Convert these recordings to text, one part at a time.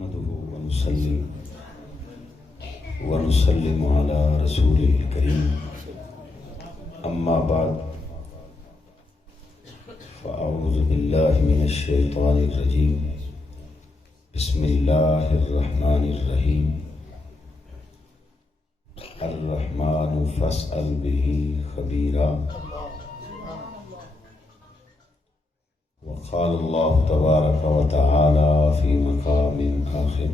نحمده ونصلي ونسلم على رسوله الكريم أما بعد فأعوذ بالله من الشيطان الرجيم بسم الله الرحمن الرحيم الرحمن فاسأل به خبيرا وقال الله تبارك وتعالى في مقام آخر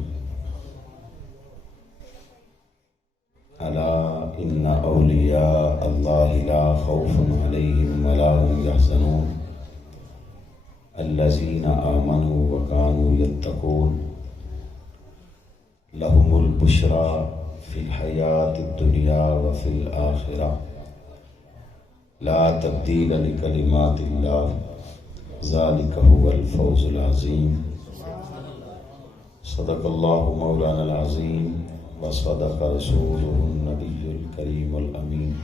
ألا إن أولياء الله لا خوف عليهم ولا هم يحزنون الذين آمنوا وكانوا يتقون لهم البشرى في الحياة الدنيا وفي الآخرة لا تبديل لكلمات الله ذلك هو الفوز العظيم صدق الله مولانا العظيم وصدق رسوله النبي الكريم الأمين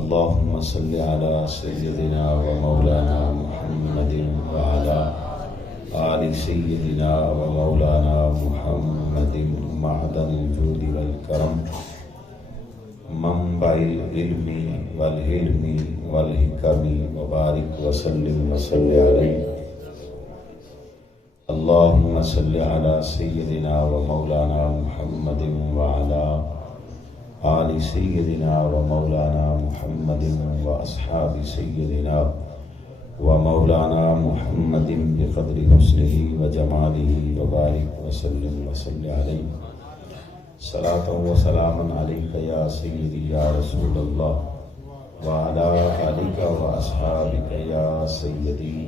اللهم صل على سيدنا ومولانا محمد وعلى آل سيدنا ومولانا محمد معدن الجود والكرم منبع العلم والحلم والحكم وبارك وسلم وصل عليه اللهم صل على سيدنا ومولانا محمد وعلى آل سيدنا ومولانا محمد وأصحاب سيدنا ومولانا محمد بقدر حسنه وجماله وبارك وسلم وصل عليه صلاة وسلاما عليك يا سيدي يا رسول الله وعلى آلك وأصحابك يا سيدي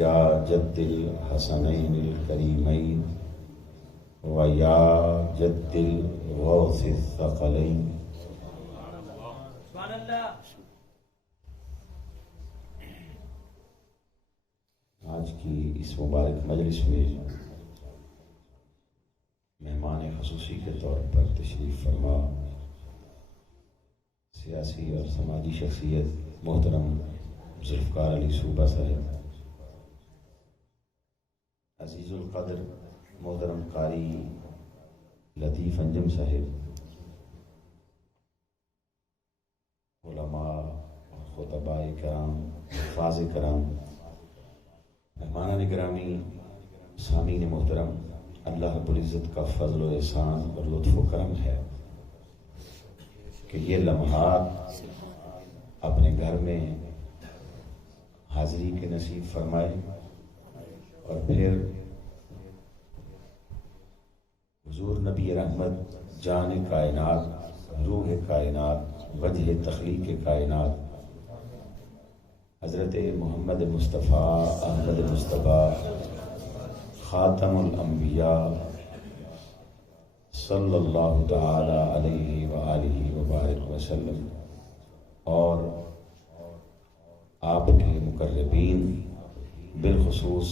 يا جد الحسنين الكريمين ويا جد الغوث الثقلين آج کی اس مبارک مجلس میں مہمان خصوصی کے طور پر تشریف فرما سیاسی اور سماجی شخصیت محترم ذوالفقار علی صوبہ صاحب، عزیز القدر محترم قاری لطیف انجم صاحب، علماء خطباء کرام، حفاظ کرام، مہمانان گرامی، سامعین محترم، اللہ رب العزت کا فضل و احسان اور لطف و کرم ہے کہ یہ لمحات اپنے گھر میں حاضری کے نصیب فرمائے اور پھر حضور نبی رحمت، جان کائنات، روح کائنات، وجہ تخلیق کائنات، حضرت محمد مصطفیٰ احمد مصطفیٰ خاتم الانبیاء صلی اللہ تعالی علیہ وآلہ وبارک وسلم اور آپ کے مقربین بالخصوص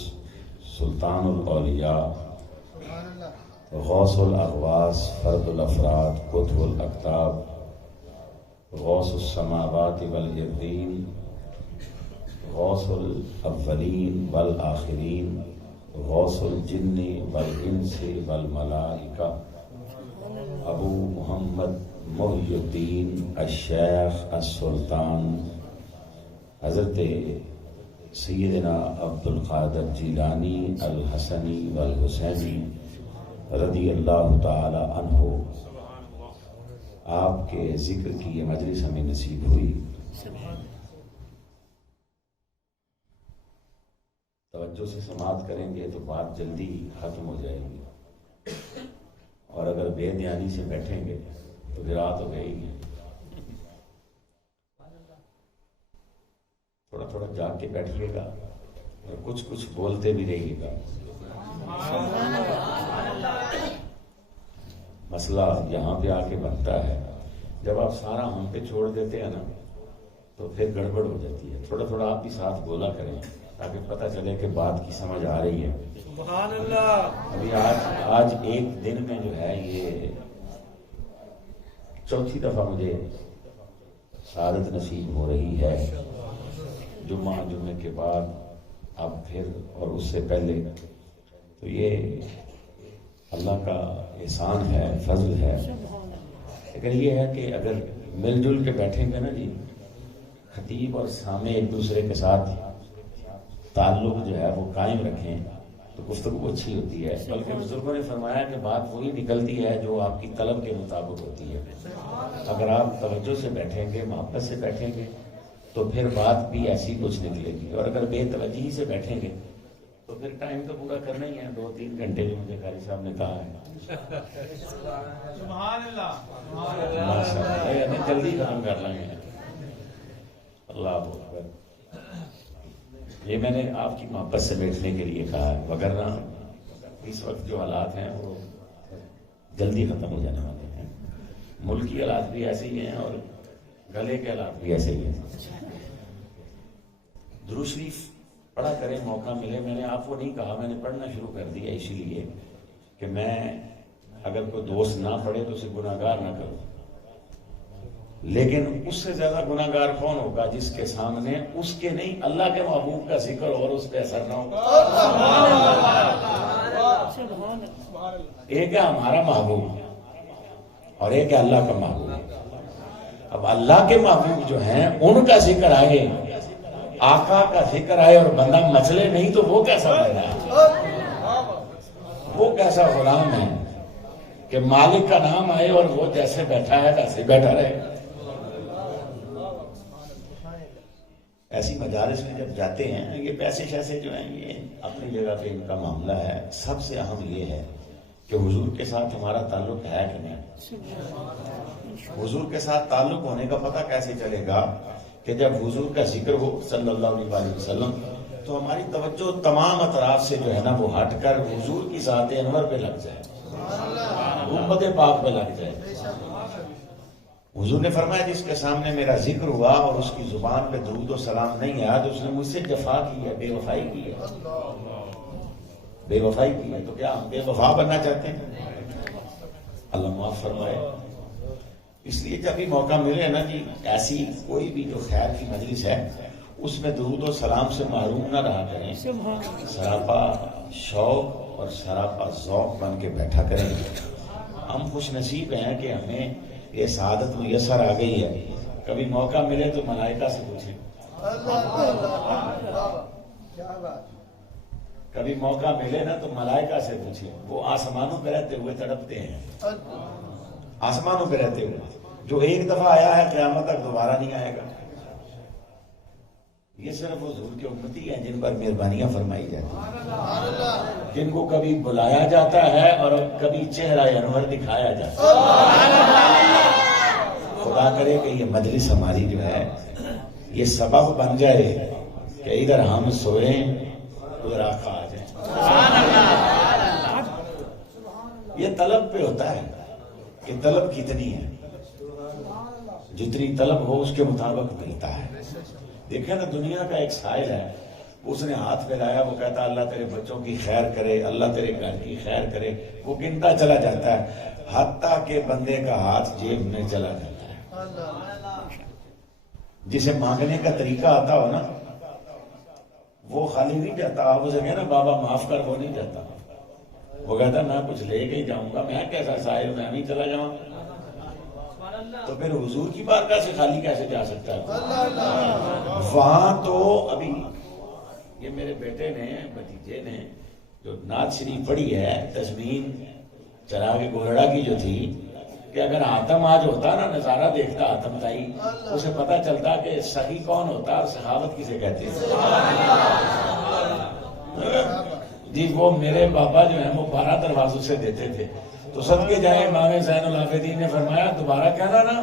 سلطان الاولیاء، غوث الاغواث، فرد الافراد، قطب الاقطاب، غوث السماوات والارضین، غوث الاولین والآخرین، غوث الجن والانس والملائکہ، ابو محمد محی الدین الشیخ السلطان حضرت سیدنا عبد القادر جیلانی الحسنی والحسینی رضی اللہ تعالی عنہ، آپ کے ذکر کی یہ مجلس ہمیں نصیب ہوئی۔ توجہ سے سماعت کریں گے تو بات جلدی ختم ہو جائے گی، اور اگر بے دھیانی سے بیٹھیں گے تو پھر رات ہو گئی گی۔ تھوڑا تھوڑا جاگ کے بیٹھیے گا اور کچھ کچھ بولتے بھی رہیے گا۔ مسئلہ یہاں پہ آ کے بنتا ہے، جب آپ سارا ہم پہ چھوڑ دیتے ہیں نا تو پھر گڑبڑ ہو جاتی ہے۔ تھوڑا تھوڑا آپ بھی ساتھ بولا کریں تاکہ پتہ چلے کہ بات کی سمجھ آ رہی ہے۔ سبحان اللہ۔ ابھی آج ایک دن میں جو ہے یہ چوتھی دفعہ مجھے سعادت نصیب ہو رہی ہے، جمعہ جمعے کے بعد اب پھر، اور اس سے پہلے تو یہ اللہ کا احسان ہے، فضل ہے. لیکن یہ ہے کہ اگر مل جل کے بیٹھیں گے نا جی، خطیب اور سامع ایک دوسرے کے ساتھ تعلق جو ہے وہ قائم رکھیں تو گفتگو اچھی ہوتی ہے. بلکہ بزرگوں نے فرمایا کہ بات وہی نکلتی ہے جو آپ کی طلب کے مطابق ہوتی ہے. اگر آپ توجہ سے بیٹھیں گے، محبت سے بیٹھیں گے تو پھر بات بھی ایسی کچھ نکلے گی. اور اگر بے توجہی سے بیٹھیں گے تو پھر ٹائم تو پورا کرنا ہی ہے. 2-3 گھنٹے جو مجھے قاری صاحب نے کہا ہے، سبحان اللہ، ماشاءاللہ، جلدی ختم کر لیں گے. اللہ اکبر. یہ میں نے آپ کی محبت سے بیٹھنے کے لیے کہا ہے، وگرنہ اس وقت جو حالات ہیں وہ جلدی ختم ہو جانے والے ہیں. ملکی حالات بھی ایسے ہی ہیں اور گلے کے حالات بھی ایسے ہی ہیں. درود شریف پڑھا کریں، موقع ملے. میں نے آپ کو نہیں کہا، میں نے پڑھنا شروع کر دیا اسی لیے کہ میں اگر کوئی دوست نہ پڑھے تو اسے گناہگار نہ کروں. لیکن اس سے زیادہ گناہگار کون ہوگا جس کے سامنے اس کے نہیں اللہ کے محبوب کا ذکر اور اس پہ اثر نہ ہو. ایک ہے ہمارا محبوب اور ایک ہے اللہ کا محبوب. اب اللہ کے محبوب جو ہیں ان کا ذکر آئے، آقا کا ذکر آئے اور بندہ مچلے نہیں تو وہ کیسا بندہ ہے؟ وہ کیسا غلام ہے کہ مالک کا نام آئے اور وہ جیسے بیٹھا ہے ویسے بیٹھا رہے. ایسی مجالس میں جب جاتے ہیں، یہ پیسے شیسے جو ہیں یہ اپنی جگہ پہ ان کا معاملہ ہے. سب سے اہم یہ ہے کہ حضور کے ساتھ ہمارا تعلق ہے کہ نہیں. حضور کے ساتھ تعلق ہونے کا پتہ کیسے چلے گا کہ جب حضور کا ذکر ہو صلی اللہ علیہ وسلم تو ہماری توجہ تمام اطراف سے جو ہے نا وہ ہٹ کر حضور کی ذات انور پہ لگ جائے، امت پاک پہ لگ جائے. حضور نے فرمایا جس کے سامنے میرا ذکر ہوا اور اس کی زبان پہ درود و سلام نہیں آیا تو اس نے مجھ سے جفا کی ہے، بے وفائی کی ہے. بے وفائی کی ہے. تو کیا ہم بے وفا بننا چاہتے ہیں؟ اللہ معاف فرمائے. اس لیے جب بھی موقع ملے نا جی، ایسی کوئی بھی جو خیر کی مجلس ہے اس میں درود و سلام سے محروم نہ رہا کریں. سراپا شوق اور سراپا ذوق بن کے بیٹھا کریں. ہم خوش نصیب ہیں کہ ہمیں یہ سعادت میسر آ گئی ہے. کبھی موقع ملے تو ملائکہ سے پوچھیں، کبھی موقع ملے نا تو ملائکہ سے پوچھیں. وہ آسمانوں پہ رہتے ہوئے تڑپتے ہیں، آسمانوں پہ رہتے ہوئے. جو ایک دفعہ آیا ہے قیامت تک دوبارہ نہیں آئے گا. یہ صرف حضور کے امتی ہیں جن پر مہربانیاں فرمائی جاتی ہیں، جن کو کبھی بلایا جاتا ہے اور کبھی چہرہ انور دکھایا جاتا ہے. خدا کرے کہ یہ مجلس ہماری جو ہے یہ سبب بن جائے کہ ادھر ہم سوئیں ادھر آقا آ جائیں. یہ طلب پہ ہوتا ہے کہ طلب کتنی ہے. جتنی طلب ہو اس کے مطابق ملتا ہے. دیکھیں نا، دنیا کا ایک سائل ہے، اس نے ہاتھ پھیلایا، وہ کہتا اللہ تیرے بچوں کی خیر کرے، اللہ تیرے گھر کی خیر کرے. وہ گنتا چلا جاتا ہے حتیٰ کہ بندے کا ہاتھ جیب میں چلا جاتا ہے. جسے مانگنے کا طریقہ آتا ہو نا وہ خالی نہیں جاتا. آپ اسے کہنا بابا معاف کر، وہ نہیں جاتا. وہ کہتا میں کچھ لے کے ہی جاؤں گا. میں کیسا سائل، میں نہیں چلا جاؤں. تو پھر حضور کی بارگاہ سے خالی کیسے جا سکتا ہے؟ وہاں تو ابھی یہ میرے بیٹے نے، بھتیجے نے جو نعت شریف پڑھی ہے تزمین چراغ گورڑا کی جو تھی، کہ اگر آتم آج ہوتا نا، نظارہ دیکھتا آتم تائی، اسے پتہ چلتا کہ سخی کون ہوتا اور سخاوت کسے کہتے ہیں. جی وہ میرے بابا جو ہیں وہ 12 دروازوں سے دیتے تھے. تو صدقے جائے امام زین العابدین نے فرمایا دوبارہ کہنا نا.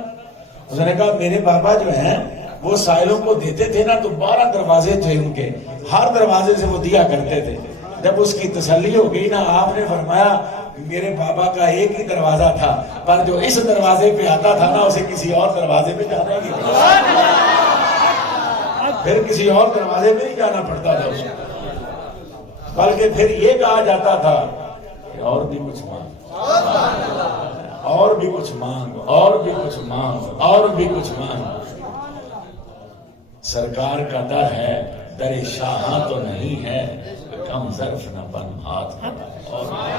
اس نے کہا میرے بابا جو ہیں وہ سائلوں کو دیتے تھے نا تو 12 دروازے تھے ان کے، ہر دروازے سے وہ دیا کرتے تھے. جب اس کی تسلی ہو گئی نا، آپ نے فرمایا میرے بابا کا ایک ہی دروازہ تھا، پر جو اس دروازے پہ آتا تھا نا اسے کسی اور دروازے پہ جانا ہی نہیں، پھر کسی اور دروازے پہ نہیں جانا پڑتا تھا اس کو، بلکہ پھر یہ کہا جاتا تھا کہ اور بھی کچھ مانگ، اور بھی کچھ مانگ، اور بھی کچھ مانگ، اور بھی کچھ مانگ. سرکار کا در ہے، در شاہاں تو نہیں ہے. کم ظرف نہ بن ہاتھ بڑھائے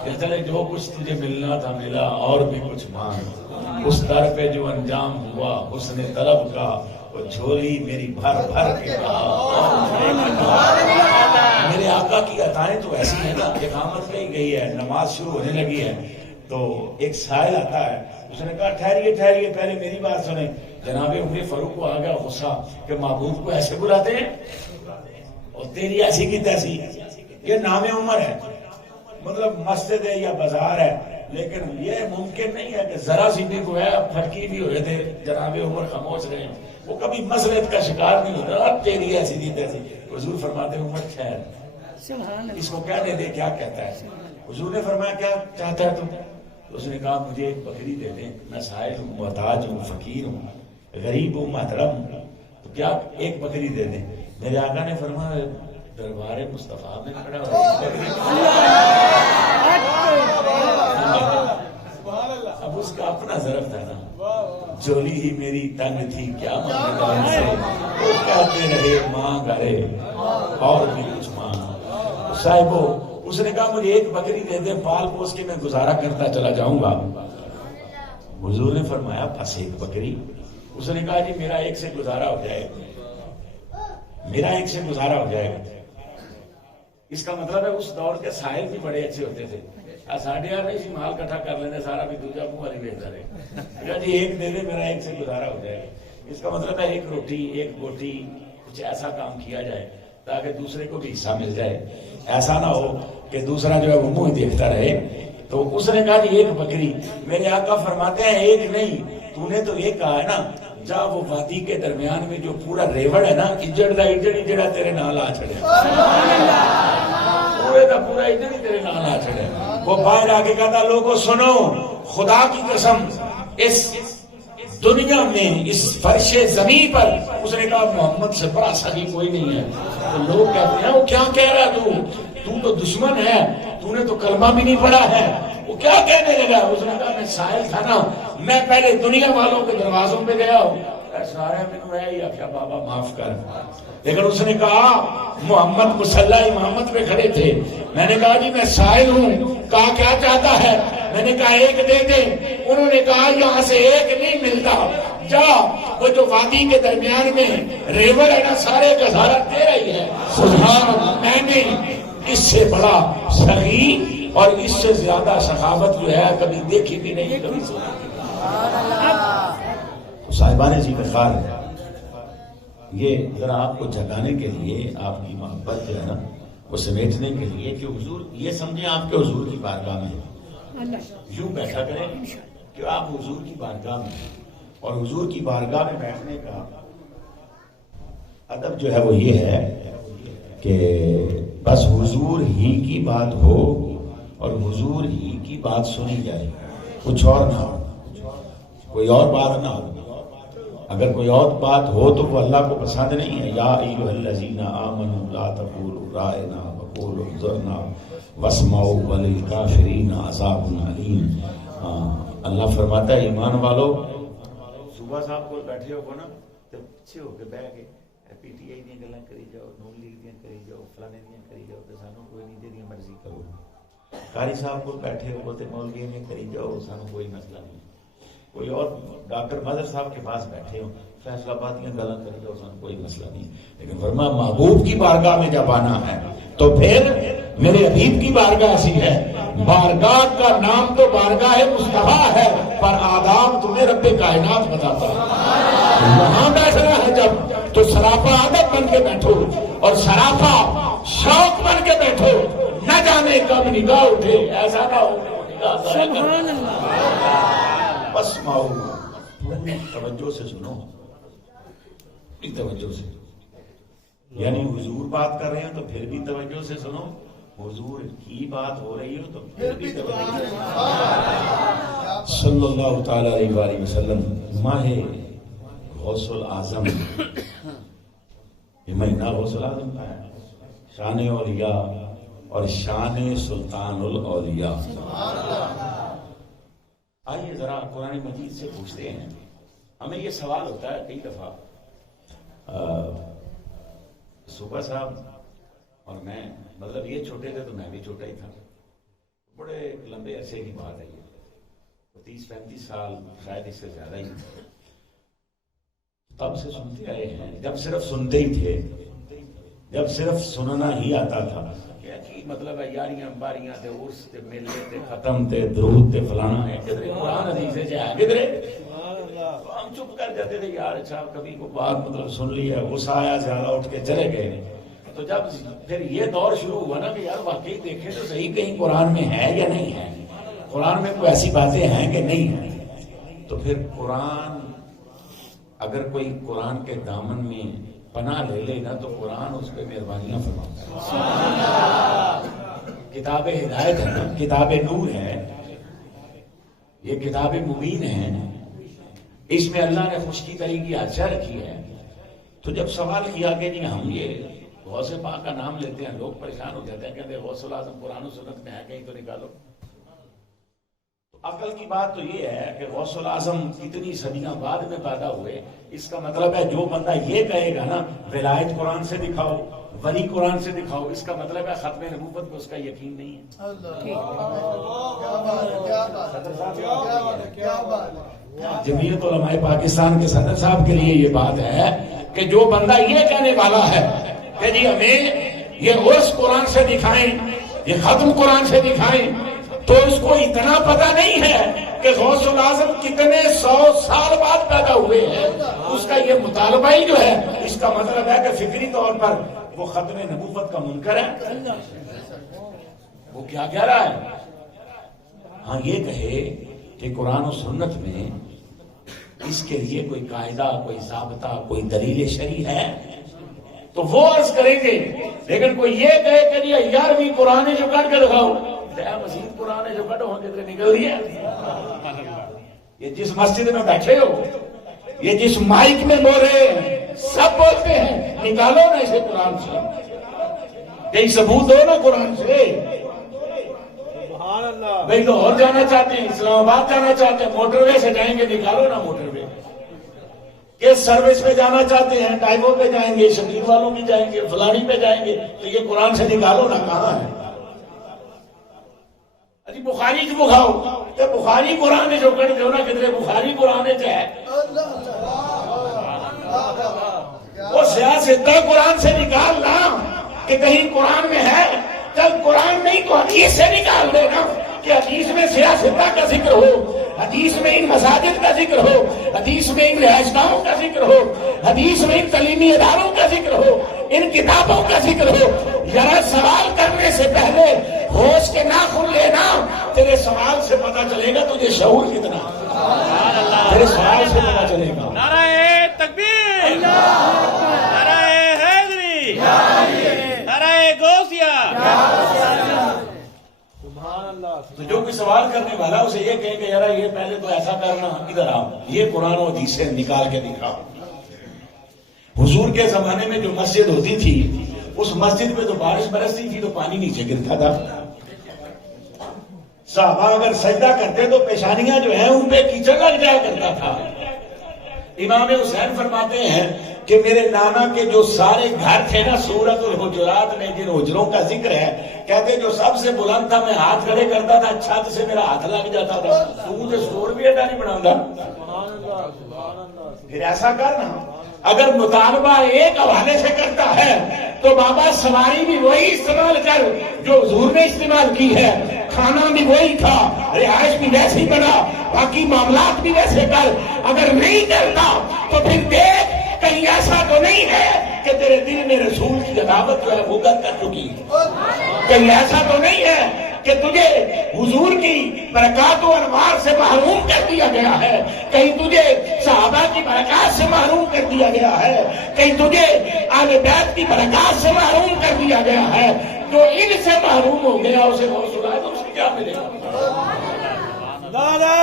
اور چلے جو کچھ تجھے ملنا تھا ملا اور بھی کچھ مانگ، اس در پہ جو انجام ہوا حسن طلب کا، وہ جھولی میری بھر بھر کے کہا میرے آقا کی عطائیں تو ایسی ہیں نا، اقامت کہی گئی ہے، نماز شروع ہونے لگی ہے تو ایک سائل آتا ہے، اس نے کہا ٹھہریے ٹھہریے پہلے میری بات سنیں۔ جناب عمر فاروق کو آ گیا غصہ کہ معبود کو ایسے بلاتے ہیں اور تیری ایسی کی تیسی، یہ نام عمر ہے، مطلب مسجد ہے یا بازار ہے، لیکن یہ ممکن نہیں ہے کہ ذرا سی بھی کو ہے پھٹکی بھی ہوئے تھے جناب عمر خاموش رہے ہیں، وہ کبھی مسلط کا شکار نہیں ہوتا، تیری ایسی دی تیسی۔ حضور فرماتے ہیں عمر خیر اس کو کیا دے دے، کیا کہتا ہے؟ حضور نے فرمایا کیا چاہتا ہے تم؟ اس نے کہا مجھے ایک بکری دے دیں، میں سائل ہوں، محتاج ہوں، فقیر ہوں، غریب ہوں، محترم ہوں، تو کیا ایک بکری دے دیں؟ میرے آقا نے فرمایا دربار مصطفیٰ میں کھڑا اب اس کا اپنا ظرف تھا نا، جولی ہی میری تنگ تھی کیا مانگا ان سے، وہ کہتے رہے مانگ ارے اور بھی کچھ مانگ۔ صاحبو اس نے کہا مجھے ایک بکری دے دے، پال پوس کے میں گزارا کرتا چلا جاؤں گا۔ حضور نے فرمایا بس ایک بکری؟ اس نے کہا جی میرا ایک سے گزارا ہو جائے گا، میرا ایک سے گزارا ہو جائے گا۔ اس کا مطلب ہے اس دور کے ساحل بھی بڑے اچھے ہوتے تھے، ساڑھے یار نہیں مال کٹھا کر لینے سارا بھی دوجا منہ والی بھیجتا رہے جی ایک دے دے میرا ایک سے گزارا ہو جائے گا۔ اس کا مطلب ہے ایک روٹی ایک بوٹی کچھ ایسا کام کیا جائے تاکہ دوسرے کو بھی حصہ مل جائے، ایسا نہ ہو کہ دوسرا جو ہے وہ منہ دیکھتا رہے۔ تو اس نے کہا جی ایک بکری۔ میرے آقا فرماتے ہیں ایک نہیں، تو نے تو یہ کہا ہے نا جا وہ وادی کے درمیان میں جو پورا ریوڑ ہے نا اجڑ دا اجڑ اجڑا تیرے نال آ چھڑے، پورے دا پورا اجڑ ہی تیرے نال آ چھڑے۔ وہ باہر آ کے کہتا لوگوں سنو، خدا کی قسم اس دنیا میں اس فرش زمین پر، اس نے کہا محمد سے بڑا سخی کوئی نہیں ہے۔ تو لوگ کہتے ہیں وہ کیا کہہ رہا تو تو دشمن ہے، تو نے تو کلمہ بھی نہیں پڑھا ہے، وہ کیا کہنے لگا؟ اس نے کہا میں سائل تھا نا، میں پہلے دنیا والوں کے دروازوں پہ گیا ہوں، سارے میں ہے یا کیا بابا معاف کر، لیکن اس نے کہا محمد مصلی امامت پہ کھڑے تھے، میں نے کہا جی میں سائل ہوں، کہا کیا چاہتا ہے؟ میں نے کہا ایک دے دے، انہوں نے کہا یہاں سے ایک نہیں ملتا، جا وہ جو وادی کے درمیان میں ریور ہے نا سارے کا سارا تیرا ہی ہے۔ سبحان اللہ، میں نے اس سے بڑا سخی اور اس سے زیادہ سخاوت جو ہے کبھی دیکھی بھی نہیں، کبھی سنی۔ صاحبان جی میں خیال ہے یہ ذرا آپ کو جگانے کے لیے، آپ کی محبت جو ہے نا وہ سمیٹنے کے لیے کہ حضور یہ سمجھیں آپ کے حضور کی بارگاہ میں یوں بیٹھا کریں کہ آپ حضور کی بارگاہ میں، اور حضور کی بارگاہ میں بیٹھنے کا ادب جو ہے وہ یہ ہے کہ بس حضور ہی کی بات ہو اور حضور ہی کی بات سنی جائے، کچھ اور نہ ہو، کوئی اور بات نہ ہو۔ اگر کوئی اور بات ہو تو وہ اللہ کو پسند نہیں ہے۔ یا ایھا الذین آمنوا لا تقولوا رائنا وقولوا انظرنا واسمعوا وللکافرین عذاب علیم۔ اللہ فرماتا ہے ایمان والو، صبح صاحب کو بیٹھے ہو نا تو اچھے ہو کے بیٹھ کے پی ٹی آئی دیا گلاں کری جاؤ، نون لیگ دیا کری جاؤ، فلانے دیا کری جاؤ، تو سانو کوئی نہیں، جہاں مرضی کرو۔ قاری صاحب کو بیٹھے ہو تو مولوی میں کری جاؤ، سانو کوئی مسئلہ نہیں۔ کوئی اور ڈاکٹر مظہر صاحب کے پاس بیٹھے ہو، فیصلہ بادیاں گلاں کری جاؤ، سانو کوئی مسئلہ نہیں۔ لیکن فرمایا محبوب کی بارگاہ میں جب آنا ہے تو پھر میرے حبیب کی بارگاہ ایسی ہے، بارگاہ کا نام تو بارگاہ مصطفیٰ ہے پر آداب تمہیں رب کائنات بتاتا ہے۔ وہاں بیٹھنا ہے جب تو سراپا ادب بن کے بیٹھو اور سراپا شوق بن کے بیٹھو، نہ جانے کب نگاہ اٹھے، ایسا نہ ہو سبحان اللہ۔ بس ماؤ پوری توجہ سے سنو، پوری توجہ سے، یعنی حضور بات کر رہے ہیں تو پھر بھی توجہ سے سنو، حضور کی بات ہو رہی ہو تو پھر بھی توجہ سے سنو۔ صلی اللہ تعالی علیہ وآلہ وسلم ماہ غوث العظم، یہ مہینہ غوث العظم کا ہے، شان اولیاء اور شان سلطان الاولیاء۔ آئیے ذرا قرآن مجید سے پوچھتے ہیں، ہمیں یہ سوال ہوتا ہے کئی دفعہ، صبح صاحب اور میں مطلب یہ چھوٹے تھے تو میں بھی چھوٹا ہی تھا. بڑے لمبے عرصے کی بات ہے یہ, 30-35 سال شاید اس سے زیادہ ہی. تب سے سنتے آئے ہیں, جب صرف سنتے ہی تھے, جب صرف سننا ہی آتا تھا. مطلب ہے یاریاں باریاں تے عرس تے میلے تے ختم تے درود تے فلانا ہے, کدھر قرآن حدیث ہے جہاں کدھر ہم چپ کر جاتے تھے. یار اچھا کبھی کو بات مطلب سن لی ہے, غصہ آیا زیادہ, اٹھ کے چلے گئے. تو جب پھر یہ دور شروع ہوا نا کہ یار واقعی دیکھیں تو صحیح کہیں قرآن میں ہے یا نہیں ہے, قرآن میں کوئی ایسی باتیں ہیں کہ نہیں ہیں. تو پھر قرآن, اگر کوئی قرآن کے دامن میں پناہ لے لے نا تو قرآن اس پہ مہربانیاں فرماتا ہے. کتاب ہدایت ہے نا, کتاب نور ہے, یہ کتاب مبین ہے, اس میں اللہ نے خشکی طری کی حادثہ رکھی ہے. تو جب سوال کیا کہ نہیں ہم یہ غوث پاک کا نام لیتے ہیں, لوگ پریشان ہو جاتے ہیں, کہتے ہیں غوث الاعظم قرآن و سنت میں ہے کہیں تو نکالو. عقل کی بات تو یہ ہے کہ غوث الاعظم اتنی صدیاں بعد میں پیدا ہوئے, اس کا مطلب ہے جو بندہ یہ کہے گا نا ولایت قرآن سے دکھاؤ, ولی قرآن سے دکھاؤ, اس کا مطلب ہے ختم نبوت پہ اس کا یقین نہیں ہے. جمعیت علماء پاکستان کے صدر صاحب کے لیے یہ بات ہے کہ جو بندہ یہ کہنے والا ہے کہ جی ہمیں یہ عرس قرآن سے دکھائیں, یہ ختم قرآن سے دکھائیں, تو اس کو اتنا پتہ نہیں ہے کہ غوث الاعظم کتنے 100 سال بعد پیدا ہوئے ہیں. اس کا یہ مطالبہ ہی جو ہے, اس کا مطلب ہے کہ فکری طور پر وہ ختم نبوت کا منکر ہے. وہ کیا کہہ رہا ہے؟ ہاں یہ کہے کہ قرآن و سنت میں اس کے لیے کوئی قاعدہ, کوئی ضابطہ, کوئی دلیل شرعی ہے تو وہ عرض کریں گے. لیکن کوئی یہ کہے کہ 11ویں قرآن جو کر کے دکھاؤ, مزید قرآن ہے جو کٹو ہوں کتنے نکل رہی ہے. یہ جس مسجد میں بیٹھے ہو, یہ جس مائک میں بول رہے ہیں, سب بولتے ہیں نکالو نا اسے قرآن سے, کہیں ثبوت ہو نا قرآن سے. بھائی لاہور جانا چاہتے ہیں, اسلام آباد جانا چاہتے ہیں, موٹر وے سے جائیں گے, نکالو نا موٹر وے. کس سروس پہ جانا چاہتے ہیں, ٹائموں پہ جائیں گے, شبیر والوں بھی جائیں گے, فلانی پہ جائیں گے, تو یہ قرآن سے نکالو نا. کہاں ہے جی بخاری کی بخاؤ, تو بخاری قرآن جو کر دو نا کتنے بخاری قرآن ہے. وہ سیاست قرآن سے نکالنا کہ کہیں قرآن میں ہے, جب قرآن نہیں تو حدیث سے نکال دینا کہ حدیث میں سیاست کا ذکر ہو, حدیث میں ان مساجد کا ذکر ہو, حدیث میں ان رہائش گاہوں کا ذکر ہو, حدیث میں ان تعلیمی اداروں کا ذکر ہو, ان کتابوں کا ذکر ہو. ذرا سوال کرنے سے پہلے ہوش کے ناخن لینا, تیرے سوال سے پتہ چلے گا تجھے شعور کتنا, تیرے سوال سے پتہ چلے گا. نعرہ تکبیر, نعرہ حیدری, نعرہ غوثیہ. تو جو کوئی سوال کرنے والا اسے یہ کہے کہ یار یہ پہلے تو ایسا کرنا, ادھر آؤ یہ قرآن و حدیث سے نکال کے دکھاؤ. حضور کے زمانے میں جو مسجد ہوتی تھی, اس مسجد میں تو بارش برستی تھی تو پانی نیچے گرتا تھا. صحابہ اگر سجدہ کرتے تو پیشانیاں جو ہیں ان پہ کیچڑ لگ جایا کرتا تھا. امام حسین فرماتے ہیں کہ میرے نانا کے جو سارے گھر تھے نا, سورۃ الحجرات میں جن حجروں کا ذکر ہے, کہتے جو سب سے بلند تھا, میں ہاتھ کھڑے کرتا تھا, چھت سے میرا ہاتھ لگ جاتا تھا. تو سور بھی اڈا نہیں بناؤں. پھر ایسا کرنا, اگر مطالبہ ایک حوالے سے کرتا ہے تو بابا سواری بھی وہی استعمال کر جو حضور نے استعمال کی ہے, کھانا بھی وہی کھا, رہائش بھی ویسے ہی بنا, باقی معاملات بھی ویسے کر. اگر نہیں کرتا تو پھر دیکھ کہیں ایسا تو نہیں ہے کہ تیرے دل میں رسول کی عداوت جو ہے وہ کر چکی, کہیں ایسا تو نہیں ہے کہ تجھے حضور کی برکات و انوار سے محروم کر دیا گیا ہے, کہیں تجھے صحابہ کی برکات سے محروم کر دیا گیا ہے, کہیں تجھے اہل بیت کی برکات سے محروم کر دیا گیا ہے. جو ان سے محروم ہو گیا اسے غوث الاعظم سے کیا ملے گا؟ نعرہ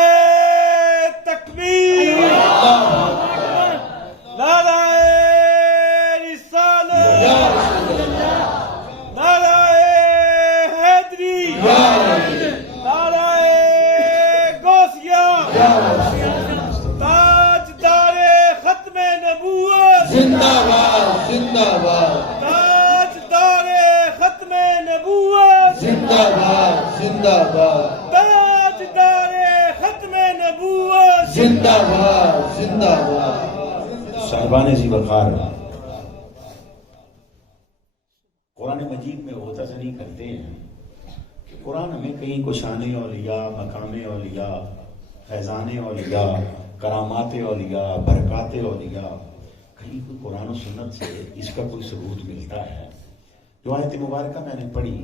تکبیر, نعرہ رسالت, نعرہ حیدری, نعرہ غوثیہ, تاجدار ختم نبوت, زندہ باد, زندہ باد. تاجدار زندہ باد زندہ باد تاجدار ختم نبوت زندہ باد زندہ باد صاحبان ذی وقار، قرآن مجید میں وہ تسلی کرتے ہیں کہ قرآن ہمیں کہیں کو شان اولیاء، مقام اولیاء، فیضان اولیاء، کرامات اولیاء، برکات اولیاء، کہیں کوئی قرآن و سنت سے اس کا کوئی ثبوت ملتا ہے؟ جو آیت مبارکہ میں نے پڑھی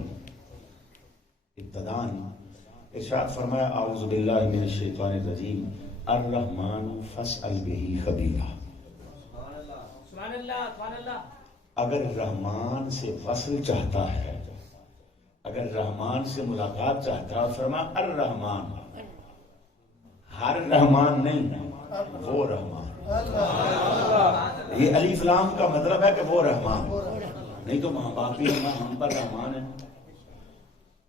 ابتداً ارشاد فرمایا اعوذ باللہ من الشیطان الرجیم الرحمن فاسأل بہ خبیرا۔ سبحان اللہ سبحان اللہ۔ اگر رحمان سے وصل چاہتا ہے، اگر رحمان سے ملاقات چاہتا ہے، فرمایا الرحمان، ہر رحمان نہیں، وہ رحمان۔ یہ الف لام کا مطلب ہے کہ وہ رحمان، نہیں تو ماں باپ بھی ہم پر رحمان ہیں،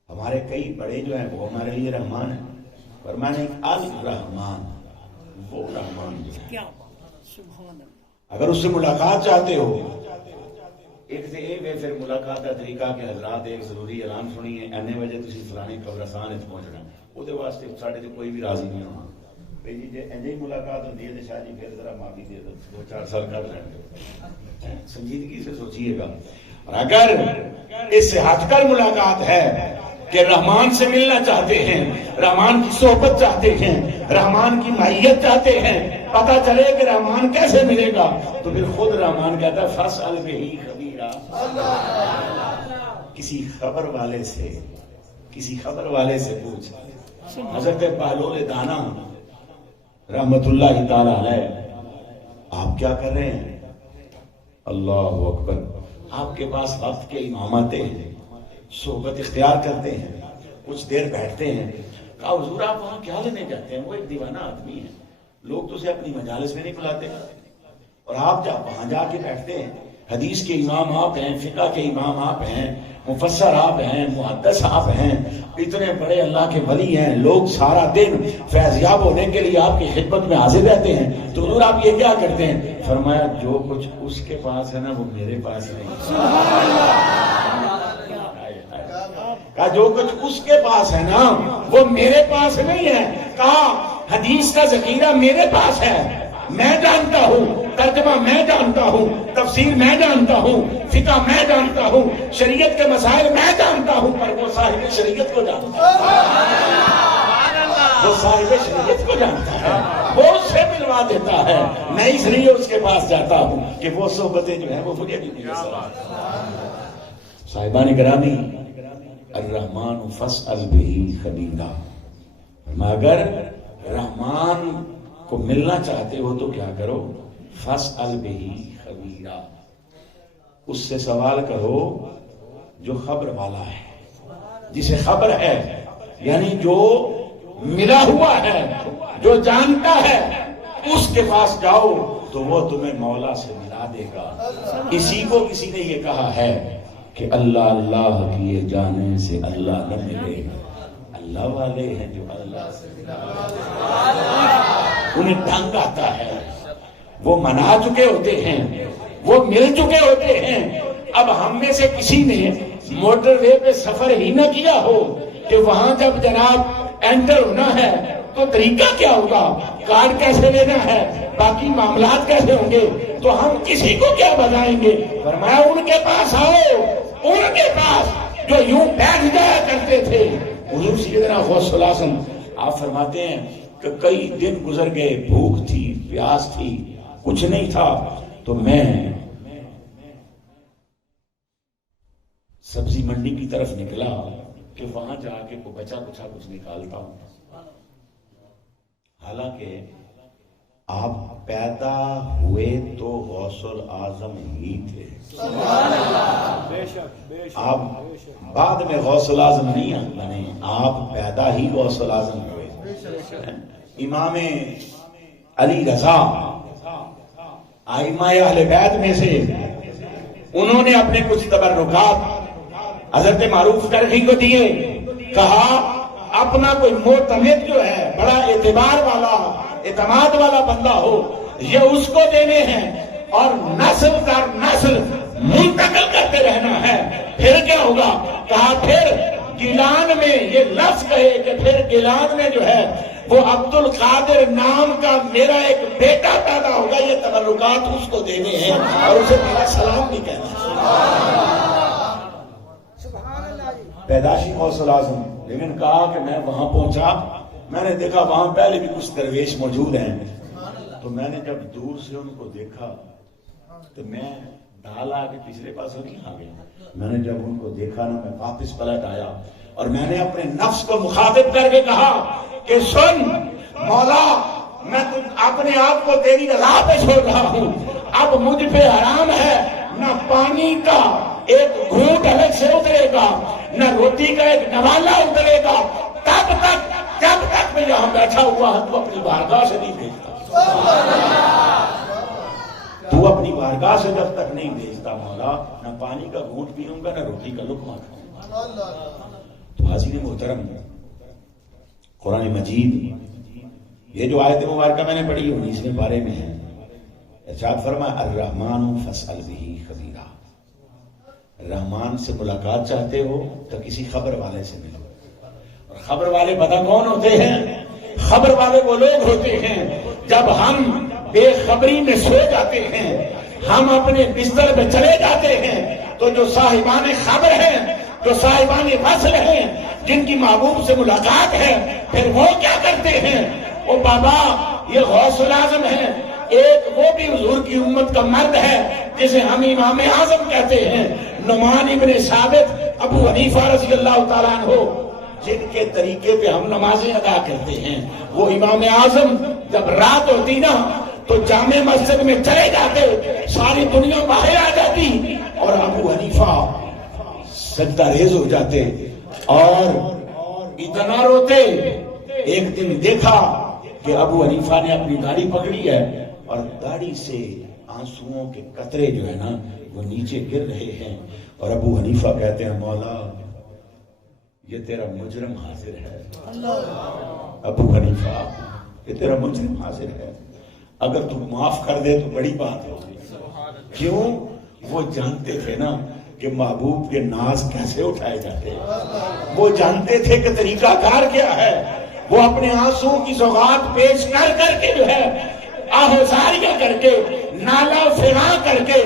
ہمارے کئی بڑے جو ہیں وہ ہمارے لیے رحمان ہیں، فرمایا الرحمان، وہ رحمان جو ہے۔ اگر اس سے ملاقات چاہتے ہو، ایک سے ایک ہے پھر ملاقات کا طریقہ کہ حضرات ایک ضروری اعلان سنیے، اینے بجے تسی فلانے قبرستان وچ پہنچنا، اودے واسطے ساڈے تے کوئی بھی راضی نہیں ہونا بھئی جی انجے ہی ملاقات ہوندی ہے تے شاہ جی پھر ذرا معافی دے دو، 2-4 سال کر لیں گے۔ سنجیدگی سے سوچئے گا۔ اور اگر اس سے ہٹ کر ملاقات ہے کہ رحمان سے ملنا چاہتے ہیں، رحمان کی صحبت چاہتے ہیں، رحمان کی معیت چاہتے ہیں، پتہ چلے کہ رحمان کیسے ملے گا، تو پھر خود رحمان کہتا ہے فاسأل بہ خبیرا۔ کسی خبر والے سے پوچھ۔ حضرت بہلول دانا رحمت اللہ تعالی علیہ، آپ کیا کر رہے ہیں؟ اللہ اکبر، آپ کے پاس وقت کے امام آتے ہیں، صحبت اختیار کرتے ہیں، کچھ دیر بیٹھتے ہیں، کہا حضور آپ وہاں کیا لینے جاتے ہیں؟ وہ ایک دیوانہ آدمی ہے، لوگ تو اسے اپنی مجالس میں نہیں بلاتے، اور آپ جب وہاں جا کے بیٹھتے ہیں، حدیث کے امام آپ ہیں، فقہ کے امام آپ ہیں، مفسر آپ ہیں، محدث آپ ہیں، اتنے بڑے اللہ کے ولی ہیں، لوگ سارا دن فیضیاب ہونے کے لیے آپ کی خدمت میں حاضر رہتے ہیں، تو حضور آپ یہ کیا کرتے ہیں؟ فرمایا جو کچھ اس کے پاس ہے نا وہ میرے پاس نہیں۔ کہا جو کچھ اس کے پاس ہے نا وہ میرے پاس نہیں ہے، کہا حدیث کا ذخیرہ میرے پاس ہے، میں جانتا ہوں، ترجمہ میں جانتا ہوں، تفسیر میں جانتا ہوں، فقہ میں جانتا ہوں، شریعت کے مسائل میں جانتا ہوں، پر وہ صاحب شریعت کو جانتا ہے، وہ صاحب شریعت کو جانتا ہے، وہ اس سے ملوا دیتا ہے، میں اس لیے اس کے پاس جاتا ہوں کہ وہ صحبتیں جو ہیں وہ مجھے بھی مل سکیں۔ صاحبان گرامی، الرحمن فاسأل بہ خبیرا، مگر رحمان کو ملنا چاہتے ہو تو کیا کرو؟ فاسأل بہ خبیرا، اس سے سوال کرو جو خبر والا ہے، جسے خبر ہے، یعنی جو ملا ہوا ہے، جو جانتا ہے، اس کے پاس جاؤ تو وہ تمہیں مولا سے ملا دے گا۔ اسی کو کسی نے یہ کہا ہے کہ اللہ اللہ کیے جانے سے اللہ نہ ملے، اللہ والے ہیں جو اللہ سے ملا، انہیں ڈھنگ آتا ہے، وہ منا چکے ہوتے ہیں، وہ مل چکے ہوتے ہیں۔ اب ہم میں سے کسی نے موٹر وے پہ سفر ہی نہ کیا ہو کہ وہاں جب جناب انٹر ہونا ہے تو طریقہ کیا ہوگا، کارڈ کیسے لینا ہے، باقی معاملات کیسے ہوں گے، تو ہم کسی کو کیا بتائیں گے؟ فرمایا ان کے پاس آؤ، ان کے پاس جو یوں بیٹھ جایا کرتے تھے۔ حضور سیدنا غوث الاعظم آپ فرماتے ہیں کہ کئی دن گزر گئے، بھوک تھی، پیاس تھی، کچھ نہیں تھا، تو میں سبزی منڈی کی طرف نکلا کہ وہاں جا کے بچا کچھ نکالتا ہوں۔ حالانکہ آپ پیدا ہوئے تو غوث الاعظم ہی تھے، آپ بعد میں غوث الاعظم نہیں بنے، آپ پیدا ہی غوث الاعظم ہوئے۔ امام علی رضا ائمہ اہل بیت میں سے، انہوں نے اپنے کچھ تبرکات حضرت معروف کرخی کو دیے، کہا اپنا کوئی معتمد جو ہے، بڑا اعتبار والا، اعتماد والا بندہ ہو، یہ اس کو دینے ہیں اور نسل در نسل منتقل کرتے رہنا ہے۔ پھر کیا ہوگا؟ کہا پھر گیلان میں یہ لفظ کہے کہ پھر گیلان میں جو ہے وہ عبد القادر نام کا میرا ایک بیٹا پیدا ہوگا، یہ تبرکات اس کو دینے ہیں اور اسے میرا سلام بھی کہنا ہے۔ پیدائشی غوث اعظم، لیکن کہا کہ میں وہاں پہنچا، میں نے دیکھا وہاں پہلے بھی کچھ درویش موجود ہیں، تو میں نے جب دور سے ان کو دیکھا تو میں ڈھال آ کے پچھلے پاسوں نہیں آ گیا، میں نے جب ان کو دیکھا نا میں واپس پلٹ آیا اور میں نے اپنے نفس کو مخاطب کر کے کہا کہ سن مولا، میں اپنے آپ کو تیری رضا پہ چھوڑ رہا ہوں، اب مجھ پہ حرام ہے نہ پانی کا ایک گھونٹ الگ سے اترے گا، نہ روٹی کا ایک نوالا اترے گا، تب تک جب تک میں یہاں بیٹھا ہوا ہوں تو اپنی بارگاہ سے نہیں بھیجتا، تو اپنی بارگاہ سے جب تک نہیں بھیجتا مولا، نہ پانی کا گھونٹ پیوں گا نہ روٹی کا لقمہ کھاؤں گا۔ تو حاضرین محترم، قرآن مجید یہ جو آیت مبارکہ میں نے پڑھی 19ویں پارے میں ہے، ارشاد فرمایا الرحمن فاسأل بہ خبیرا، رحمان سے ملاقات چاہتے ہو تو کسی خبر والے سے ملو، اور خبر والے پتہ کون ہوتے ہیں؟ خبر والے وہ لوگ ہوتے ہیں جب ہم بے خبری میں سو جاتے ہیں، ہم اپنے بستر میں چلے جاتے ہیں، تو جو صاحبان خبر ہیں، جو صاحبان فصل ہیں، جن کی محبوب سے ملاقات ہے، پھر وہ کیا کرتے ہیں؟ وہ بابا یہ غوث الاعظم ہے، ایک وہ بھی حضور کی امت کا مرد ہے جسے ہم امام اعظم کہتے ہیں، نعمان ابن ثابت ابو حنیفہ رضی اللہ تعالیٰ عنہ، جن کے طریقے پہ ہم نمازیں ادا کرتے ہیں، وہ امام اعظم جب رات ہوتی نا تو جامع مسجد میں چلے جاتے، ساری دنیا باہر آ جاتی اور ابو حنیفہ سجدہ ریز ہو جاتے اور اتنا روتے۔ ایک دن دیکھا کہ ابو حنیفہ نے اپنی داڑھی پکڑی ہے اور داڑھی سے آنسوؤں کے قطرے جو ہے نا وہ نیچے گر رہے ہیں، اور ابو حنیفہ کہتے ہیں مولا یہ تیرا مجرم حاضر ہے، ابو حنیفہ یہ تیرا مجرم حاضر ہے، اگر تو معاف کر دے تو بڑی بات ہوگی۔ کیوں؟ وہ جانتے تھے نا کہ محبوب کے ناز کیسے اٹھائے جاتے ہیں، وہ جانتے تھے کہ طریقہ کار کیا ہے، وہ اپنے آنسو کی سوغات پیش کر کر کے جو ہے آہوزاریاں کر کے نالا فراں کر کے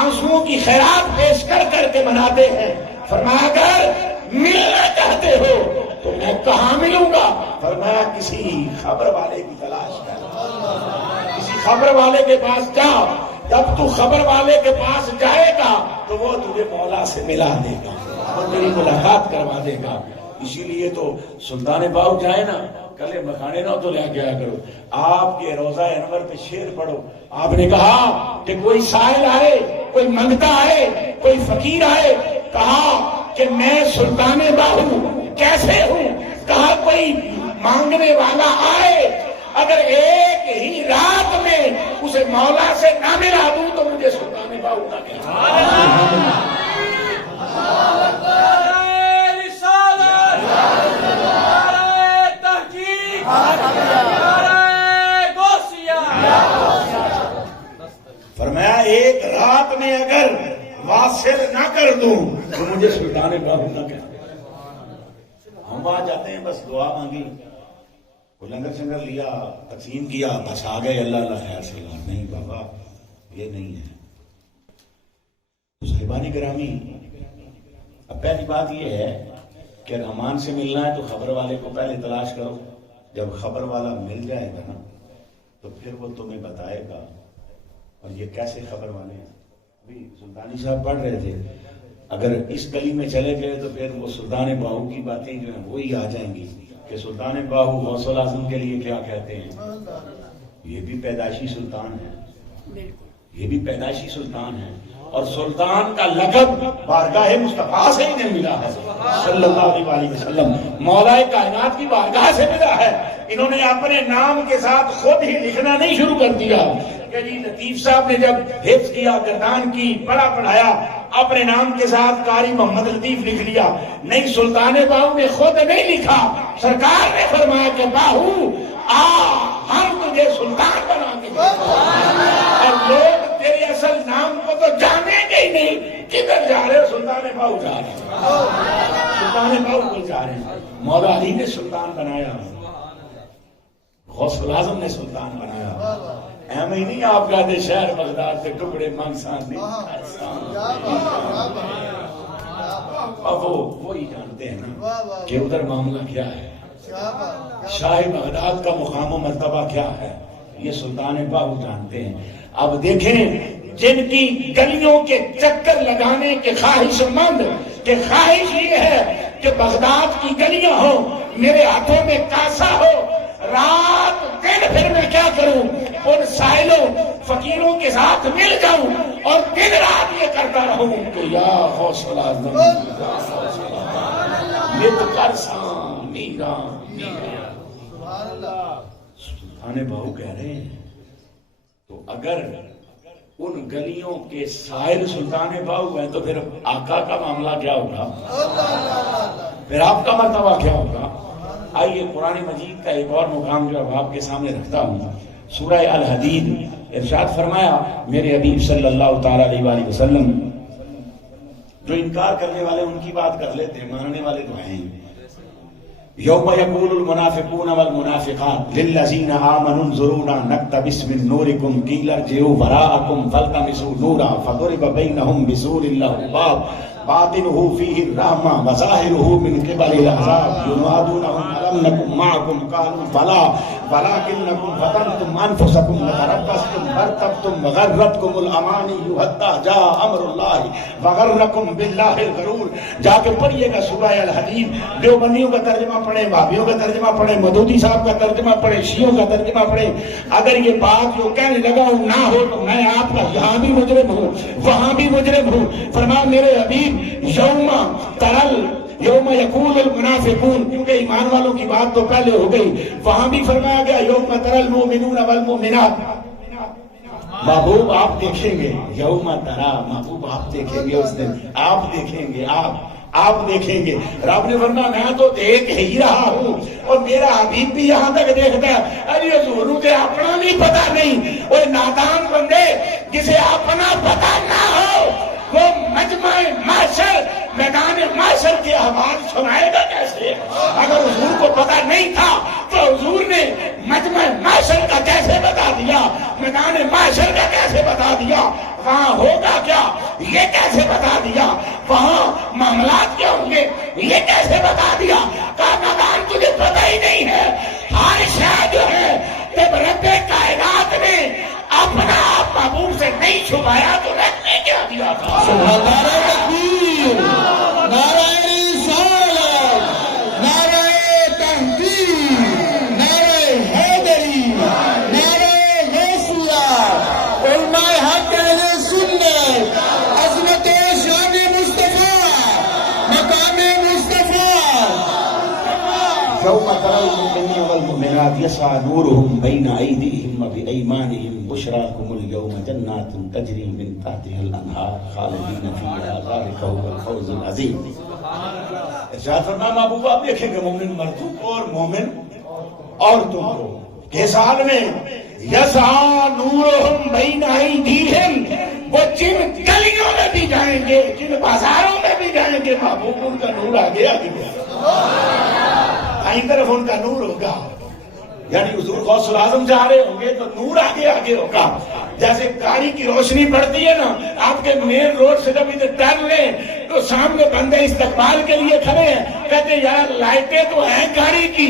آنسوؤں کی خیرات پیش کر کر کے مناتے ہیں۔ فرمایا اگر ملنا چاہتے ہو تو میں کہاں ملوں گا؟ فرمایا کسی خبر والے کی تلاش کر، کسی خبر والے کے پاس جا، جب تو خبر والے کے پاس جائے گا تو وہ تجھے مولا سے ملا دے گا اور میری ملاقات کروا دے گا۔ اسی لیے تو سلطان باؤ جائے نا کلے مکھانے نہ تو لے کے آیا کرو، آپ کے روضہ انور پہ شعر پڑھو، آپ نے کہا کہ کوئی سائل آئے، کوئی منگتا آئے، کوئی فقیر آئے، کہا کہ میں سلطان باہو کیسے ہوں، کہا کوئی مانگنے والا آئے اگر ایک ہی رات میں اسے مولا سے نہ ملا دوں تو مجھے سلطان باہو نہ کہا۔ فرمایا ایک رات میں اگر واصل نہ کر دوں تو مجھے سلطان باہو نہ کہا۔ ہم آ جاتے ہیں بس دعا مانگی، لنگر شنگر لیا، تقسیم کیا، بس آ گئے، اللہ اللہ خیر سے اللہ، نہیں بابا یہ نہیں ہے۔ تو صاحبان گرامی، اب پہلی بات یہ ہے کہ رحمان سے ملنا ہے تو خبر والے کو پہلے تلاش کرو، جب خبر والا مل جائے گا نا تو پھر وہ تمہیں بتائے گا۔ اور یہ کیسے خبر والے ہیں؟ ابھی سلطانی صاحب پڑھ رہے تھے، اگر اس گلی میں چلے گئے تو پھر وہ سلطان باہو کی باتیں جو ہیں وہی آ جائیں گی کہ سلطان باہو غوث الاعظم کے لیے کیا کہتے ہیں، یہ بھی پیدائشی سلطان ہے، یہ بھی پیدائشی سلطان ہے، اور سلطان کا لقب بارگاہ مصطفیٰ سے ہی نہیں ملا ہے صلی اللہ علیہ وسلم، مولا کائنات کی بارگاہ سے ملا ہے۔ انہوں نے اپنے نام کے ساتھ خود ہی لکھنا نہیں شروع کر دیا کہ جی لطیف صاحب نے جب حفظ کیا، گردان کی، پڑھایا، اپنے نام کے ساتھ قاری محمد لطیف لکھ لیا، نہیں، سلطان باہو نے خود نہیں لکھا، سرکار نے فرمایا کہ باہو آ ہم تجھے سلطان بنا کے دیں گے۔ اور لوگ تیرے اصل نام کو تو جانیں گے ہی نہیں، کدھر جا رہے ہو؟ سلطان باہو جا رہے ہیں، سلطان باہو کو جا رہے ہیں۔ مولا علی نے سلطان بنایا، غوث الاعظم نے سلطان بنایا، ایم ہی نہیں آپ کہتے شہر بغداد کے ٹکڑے منگسان نہیں، اب وہی جانتے ہیں نا کہ ادھر معاملہ کیا ہے، شاہ بغداد کا مقام و مرتبہ کیا ہے، یہ سلطان باہو جانتے ہیں۔ اب دیکھیں جن کی گلیوں کے چکر لگانے کے خواہش مند کہ خواہش یہ ہے کہ بغداد کی گلیاں ہو، میرے ہاتھوں میں کاسا ہو، رات دن پھر میں کیا کروں، ان سائلوں فقیروں کے ساتھ مل جاؤں اور دن رات یہ کرتا رہوں کہ یا غوث الاعظم نت کرساں میرا سلطان باہو کہہ رہے ہیں۔ تو اگر ان گلیوں کے سائل سلطان باہو ہیں تو پھر آقا کا معاملہ کیا ہوگا، پھر آپ کا مرتبہ کیا ہوگا؟ آئیے قرآن مجید کا ایک اور مقام جو اب آپ کے سامنے رکھتا ہوں، سورہ الحدید، ارشاد فرمایا میرے حبیب صلی اللہ تعالی علیہ وآلہ وسلم، جو انکار کرنے والے ان کی بات کر لیتے ہیں، ماننے والے تو ہیں۔ یوم یقول المنافقون والمنافقات للذین آمنوا انظرونا نقتبس من نورکم قیل ارجعوا وراءکم فالتمسوا نورا فضرب بینہم بسور لہ باب باطنہ فیہ الرحمہ وظاہرہ من قبل العذاب ینادونہم الم نکن معکم قالوا بلی ولکنکم فتنتم انفسکم وتربصتم فارتبتم وغرتکم الامانی حتی جاء امر اللہ وغرکم باللہ الغرور۔ جا کے پڑھیے گا سورہ الحدید، دیوبندیوں کا ترجمہ پڑھیں، بھابھیوں کا ترجمہ پڑھیں، مودودی صاحب کا ترجمہ پڑھیں، شیعوں کا ترجمہ پڑھیں۔ اگر یہ بات جو کہنے لگا ہوں نہ ہو تو میں آپ کا یہاں بھی مجرم ہوں وہاں بھی مجرم ہوں۔ فرمایا میرے حبیب یوم ترل یوم یقول المنافقون، کیونکہ ایمان والوں کی بات تو پہلے ہو گئی، وہاں بھی فرمایا گیا یوم ترل المؤمنون والمؤمنات، محبوب آپ دیکھیں گے، یوم ترا محبوب آپ دیکھیں گے، اس دن آپ دیکھیں گے، آپ دیکھیں گے۔ رب نے فرمایا میں تو دیکھ ہی رہا ہوں اور میرا حبیب بھی یہاں تک دیکھتا ہے۔ ارے حضور کے اپنا بھی پتا نہیں، وہ نادان بندے جسے اپنا پتا نہ ہو وہ مجمع محشر میدان محشر کے احوال سنائے گا کیسے؟ اگر حضور کو پتا نہیں تھا تو حضور نے مجمع محشر کا کیسے بتا دیا، میدان محشر کا کیسے بتا دیا، وہاں ہوگا کیا یہ کیسے بتا دیا، وہاں معاملات کیا ہوں گے یہ کیسے بتا دیا؟ کائنات تجھے پتہ ہی نہیں ہے، ہر شے جو ہے جب رب کائنات نے اپنا آپ محبوب سے نہیں چھپایا تو رکھنے کیا دیا تھا؟ سبحان اللہ، تکبیر، نعرہ رسالت، نعرہ تحقیق، نعرہ حیدری، نعرہ غوثیہ، علماء حق اہل سنت، عظمت شان مصطفیٰ، مقام مصطفیٰ۔ یوم تری المؤمنین والمؤمنات یسعی نورهم بین ایدیہم وبایمانہم بشراکم اليوم جنات تجری من تحتها الانہار خالدین فیہا ذلک هو الفوز العظیم۔ ارشاد فرمایا محبوب آپ دیکھیں گے مومن مردوں کو اور مومن عورتوں کو کس حال میں، یسعی نورہم بین ایدیہم، وہ جن گلیوں میں بھی جائیں گے، جن بازاروں میں بھی جائیں گے، محبوب ان کا نور آگے آگے آئی طرف ان کا نور ہوگا، یعنی حضور غوث الاعظم جا رہے ہوں گے تو نور آگے آگے ہوگا۔ جیسے گاڑی کی روشنی پڑتی ہے نا، آپ کے مین روڈ سے جب ادھر ٹرن لیں تو سامنے بندے استقبال کے لیے کھڑے ہیں، کہتے ہیں یار لائٹیں تو ہیں گاڑی کی،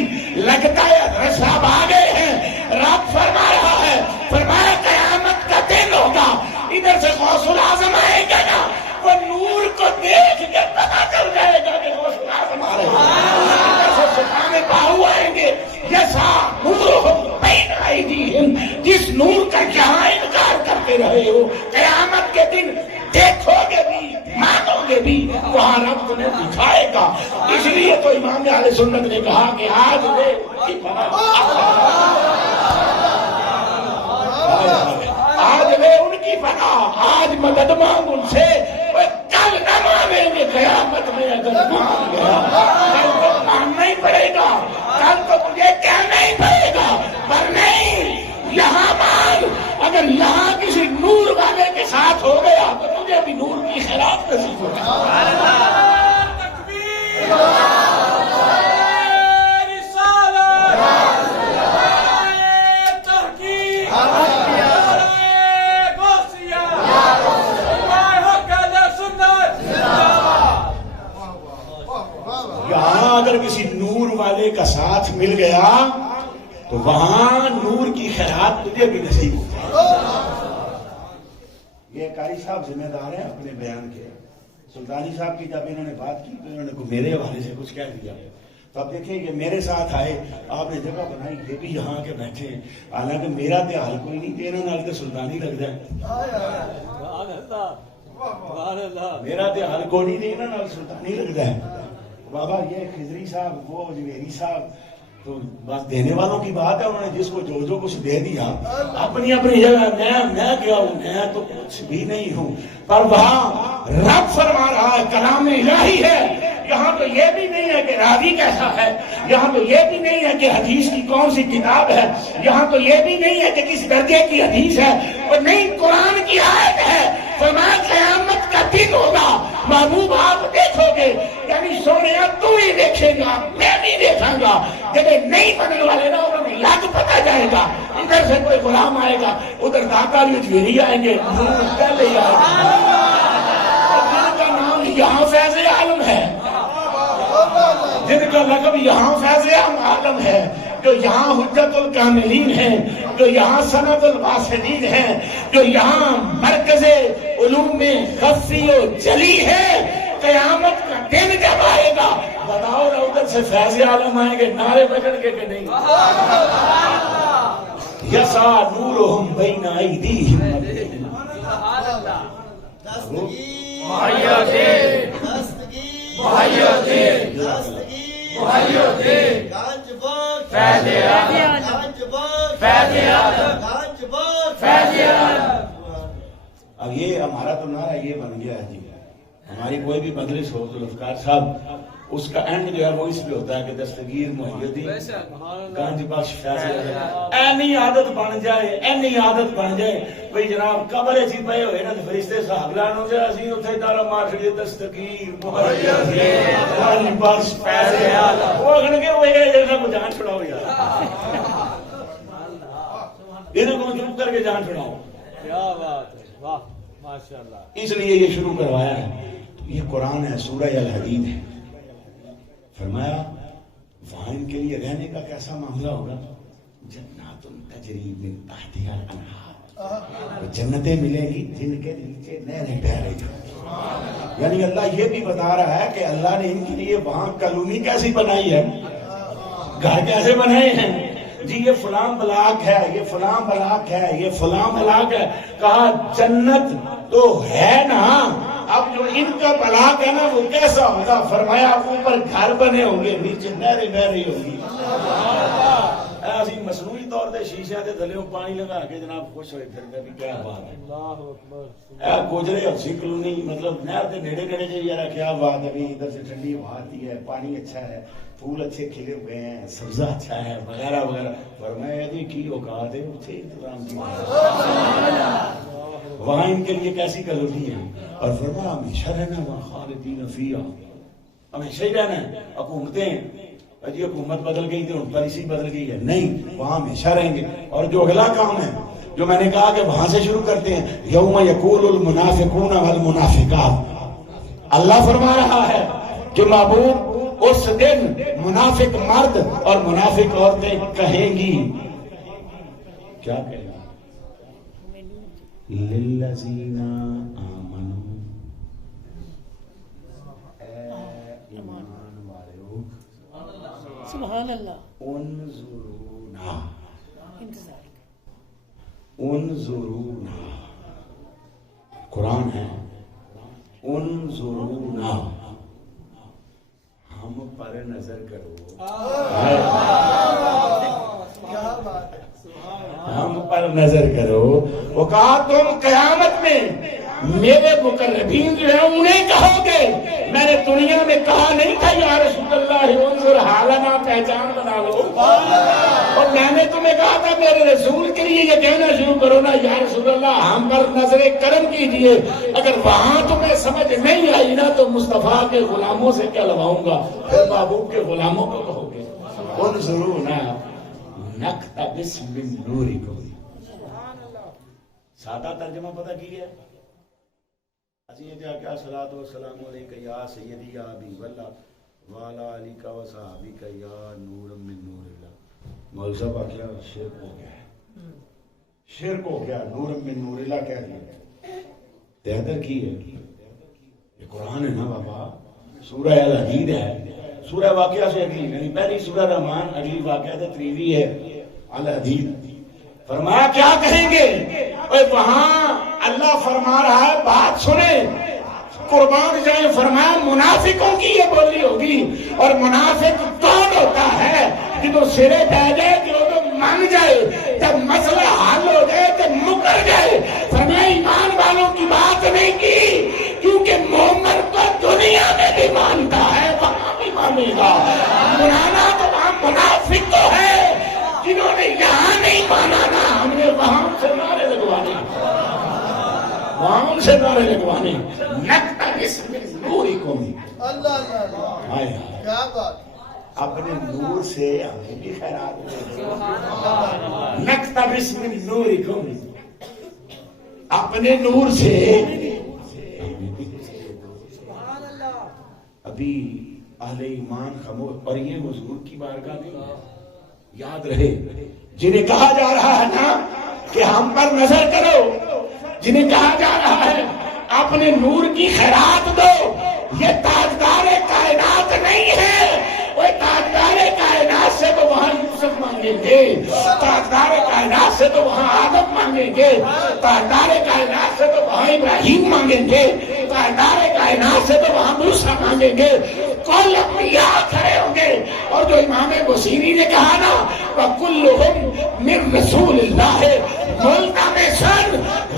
لگتا ہے حضرت صاحب آ گئے ہیں۔ رب فرما رہا ہے، فرمایا قیامت کا دن ہوگا، ادھر سے غوث الاعظم آئے گا نا، وہ نور کو دیکھ کے پتا چل جائے گا کہ غوث الاعظم آ رہے ہیں۔ سلطان باہو آئیں گے، یسعی نورہم بین ایدیہم، جس نور کا یہاں انکار کرتے رہے ہو قیامت کے دن دیکھو گے بھی مانو گے بھی، وہاں رب تمہیں دکھائے گا۔ اس لیے تو امام اہل سنت نے کہا کہ آج لے ان کی پناہ، آج لے ان کی پناہ، آج مدد مانگ ان سے، کل نہ مانیں گے قیامت میں اگر مان گیا، کل تو ماننا ہی پڑے گا، کل تو مجھے کہنا ہی پڑے گا، پر نہیں یہاں مان، اگر یہاں کسی نور والے کی خیرات نصیب ہو جائے. یہاں اگر کسی نور والے کا ساتھ مل گیا تو وہاں نور کی خیرات تجھے بھی نصیب ہو جائے. یہ قاری صاحب ذمہ دار ہیں اپنے بیان کے. سلطانی صاحب کی جب انہوں نے بات کی تو انہوں نے میرے حوالے سے کچھ کہہ دیا. تو اب دیکھیں یہ میرے ساتھ آئے, آپ نے جگہ بنائی, یہ بھی یہاں کے بیٹھے ہیں, حالانکہ میرا دیہال کوئی نہیں, انہوں نے تو سلطانی لگ جائے. میرا دیہال کوئی نہیں, انہوں نے سلطانی لگ جائے. بابا یہ خضری صاحب, وہ جویری صاحب, تو بس دینے والوں کی بات ہے. انہوں نے جس کو جو کچھ دے دیا اپنی اپنی جگہ. میں کیا ہوں, میں تو کچھ بھی نہیں ہوں, پر وہاں رب فرما رہا ہے کلام الہی ہے. یہاں تو یہ بھی نہیں ہے کہ راوی کیسا ہے, یہاں تو یہ بھی نہیں ہے کہ حدیث کی کون سی کتاب ہے, یہاں تو یہ بھی نہیں ہے کہ کس درجے کی حدیث ہے, اور نہیں قرآن کی آیت ہے. فرمایا قیامت کا دن ہوگا, محبوب آپ دیکھو گے, یعنی سونے تو ہی دیکھے گا, میں بھی دیکھوں گا. جب نہیں بننے والے نا انہوں نے لگ پتا جائے گا, ادھر سے کوئی غلام آئے گا, ادھر داتا بھی آئیں گے, پہلے ہی آئے گا. جن کا نام یہاں فیض عالم ہے, جن کا لقب یہاں فیض عالم ہے, جو یہاں حجت الکاملین ہیں, جو یہاں سند الواسطین ہیں, جو یہاں مرکز علوم خفی و جلی ہے, قیامت کا دن جب آئے گا بتاؤ نا ادھر سے فیض عالم آئیں گے, نعرے بجن کے کہ نہیں؟ یسا نورہم بین ایدیہم اب یہ ہمارا تو نعرہ یہ بن گیا ہے جی. ہماری کوئی بھی مجلس ہو تو ذوالفقار صاحب اس کا اینڈ جو ہے وہ اس پہ ہوتا ہے کہ دستگیر محی الدین گنج بخش فیض عالم. اینی عادت بن جائے, اینی عادت بن جائے بھئی جناب قبر چی پے ہوئے نا فرشتے صاحب لانو جائے اسی اتھے دارا مار چھڑیے دستگیر محی الدین گنج بخش فیض عالم. وہ اگن کے وہ ایسا کو جان چھڑاؤ یار, انہوں کو چپ کر کے جان چھڑاؤ. کیا بات ہے, واہ ماشاءاللہ. اس لیے یہ شروع کروایا ہے. یہ قرآن ہے, سورہ الحدید ہے. فرمایا وہاں ان کے لیے رہنے کا کیسا معاملہ ہوگا, جنات تجری من تحتها الانہار, جنتیں ملیں گی جن کے نیچے نہریں بہ رہی ہیں. یعنی اللہ یہ بھی بتا رہا ہے کہ اللہ نے ان کے لیے وہاں کالونی کیسی بنائی ہے, گھر کیسے بنائے ہیں جی. یہ فلاں بلاک ہے, یہ فلاں بلاک ہے, یہ فلاں بلاک ہے. کہا جنت تو ہے نا, اب جو ان کا بلاک ہے نا وہ کیسا ہوگا. فرمایا اوپر گھر بنے ہوں گے, نیچے نہریں بہ رہی ہوں گی. ایسی مصنوعی طور پہ شیشے کے تھلے پانی لگا کے جناب خوش ہوئے پھر بھی کیا بات ہے. گوجرے ہنسی کلونی مطلب نہر کے نیڑے نیڑے جو یار کیا بات ہے. ادھر سے ٹھنڈی ہوا آتی ہے, پانی اچھا ہے, پھول اچھے کھلے ہوئے ہیں, سبزہ اچھا ہے وغیرہ وغیرہ. فرمایا جی کی اوقات ہے اتنے انتظام کی. وہاں ان کے لیے کیسی کالونی ہے. اور فرمایا ہمیشہ رہنا وہاں خالدین فیہا, ہمیشہ ہی رہنا ہے. حکومتیں جی حکومت بدل گئی تھی, پالیسی بدل گئی ہے, نہیں وہاں ہمیشہ رہیں گے. اور جو اگلا کام ہے جو میں نے کہا کہ وہاں سے شروع کرتے ہیں, یوم یقول المنافقون والمنافقات, اللہ فرما رہا ہے کہ محبوب اس دن منافق مرد اور منافق عورتیں کہیں گی, کیا کہیں گی؟ للذین آمنوا, ایمان والو, سبحان اللہ, انظرونا, انتظار انظرونا, قرآن ہے, انظرونا, ہم پر نظر کرو, ہم پر نظر کرو. وہ کہا تم قیامت میں میرے مقربین جو ہیں انہیں کہو گے, میں نے دنیا میں کہا نہیں تھا یا رسول اللہ انظر حالنا, پہچان بنا لو, اور میں نے تمہیں کہا تھا میرے رسول کے لیے یہ کہنا شروع کرو نا یا رسول اللہ ہم پر نظر کرم کیجئے، اگر وہاں تمہیں سمجھ نہیں آئی نا تو مصطفیٰ کے غلاموں سے کیا لگاؤں گا، پھر محبوب کے غلاموں کو کہو گے انظرونا نقتبس من نورکم۔ سادہ ترجمہ پتہ کی ہے، اسی یہ کیا صلاۃ و سلام علیکہ یا سیدی یا حبیب اللہ وعلی علیکہ و صحابیکہ یا نور من نور اللہ۔ مول صاحب کیا شرک ہو گیا ہے، شرک ہو گیا، نور من نور اللہ کہہ دیا، تہدر کی ہے، یہ قرآن ہے نا بابا، سورہ الحدید ہے، سورہ واقعہ سے اگلی نہیں، پہلی سورہ رحمان، اگلی واقعہ سے تریوی ہے الحدید۔ فرمایا کیا کہیں گے، وہاں اللہ فرما رہا ہے بات سنیں، قربان جائیں، فرمایا منافقوں کی یہ بولی ہوگی، اور منافق کون ہوتا ہے جو سرے پہ جائے، جو مان جائے، جب مسئلہ حل ہو جائے تو مکر جائے۔ فرمایا ایمان والوں کی بات نہیں کی، کیونکہ مومن کو دنیا میں بھی مانتا ہے وہاں بھی مانے گا، منانا تو وہاں منافق تو ہے جنہوں نے یہاں نہیں مانا نا، ہم نے وہاں سے نعرے لگوانے، وہاں سے نعرے لگوانے، نقتبس من نورکم۔ کیا بات، اپنے نور سے ہمیں بھی خیرات دے، نقتبس من نورکم، اپنے نور سے ابھی اہل ایمان خاموش، اور یہ حضور کی بارگاہ نہیں، یاد رہے جنہیں کہا جا رہا ہے نا کہ ہم پر نظر کرو، جنہیں کہا جا رہا ہے اپنے نور کی خیرات دو، یہ تاجدار کائنات نہیں ہے، وہ تاجدار کائنات سے تو وہاں یوسف مانگیں گے، تاجدار کائنات سے تو وہاں آدم مانگیں گے، تاجدار کائنات سے تو وہاں ابراہیم مانگیں گے، تاجدار کائنات سے تو وہاں موسیٰ مانگیں گے، کل انبیاء کھڑے ہوں گے، اور جو امام بصیری نے کہا نا وَكُلُّهُمْ مِن رسول اللہ ملتمساً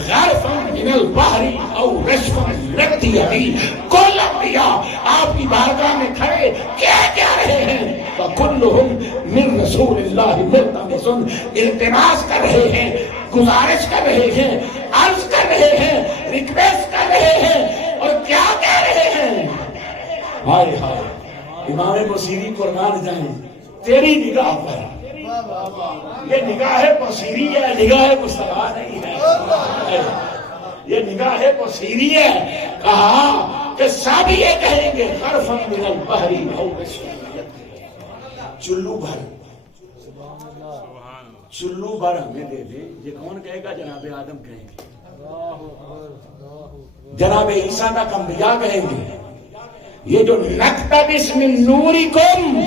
غرفاً من البحر او رشفاً رکھتی ابھی، کل انبیاء آپ کی بارگاہ میں کھڑے کیا رہے ہیں، وَكُلُّهُمْ مِن رسول اللہ ملتمساً، التماس کر رہے ہیں، گزارش کر رہے ہیں، عرض کر رہے ہیں، ریکویسٹ کر رہے ہیں، اور کیا کہہ رہے ہیں، ہائے ہائے امام بصیری قربان جائیں تیری نگاہ پر، یہ نگاہ بصیری ہے، نگاہ مصطفیٰ نہیں ہے، یہ نگاہ بصیری ہے، کہا کہ سب یہ کہیں گے غرفاً من البحر او رشفاً، چلو بھر، چلو بھر ہمیں دے دے، یہ کون کہے گا، جناب آدم کہیں گے، جناب عیسیٰ تک انبیاء کہیں گے، یہ جو نقتبس من نورکم،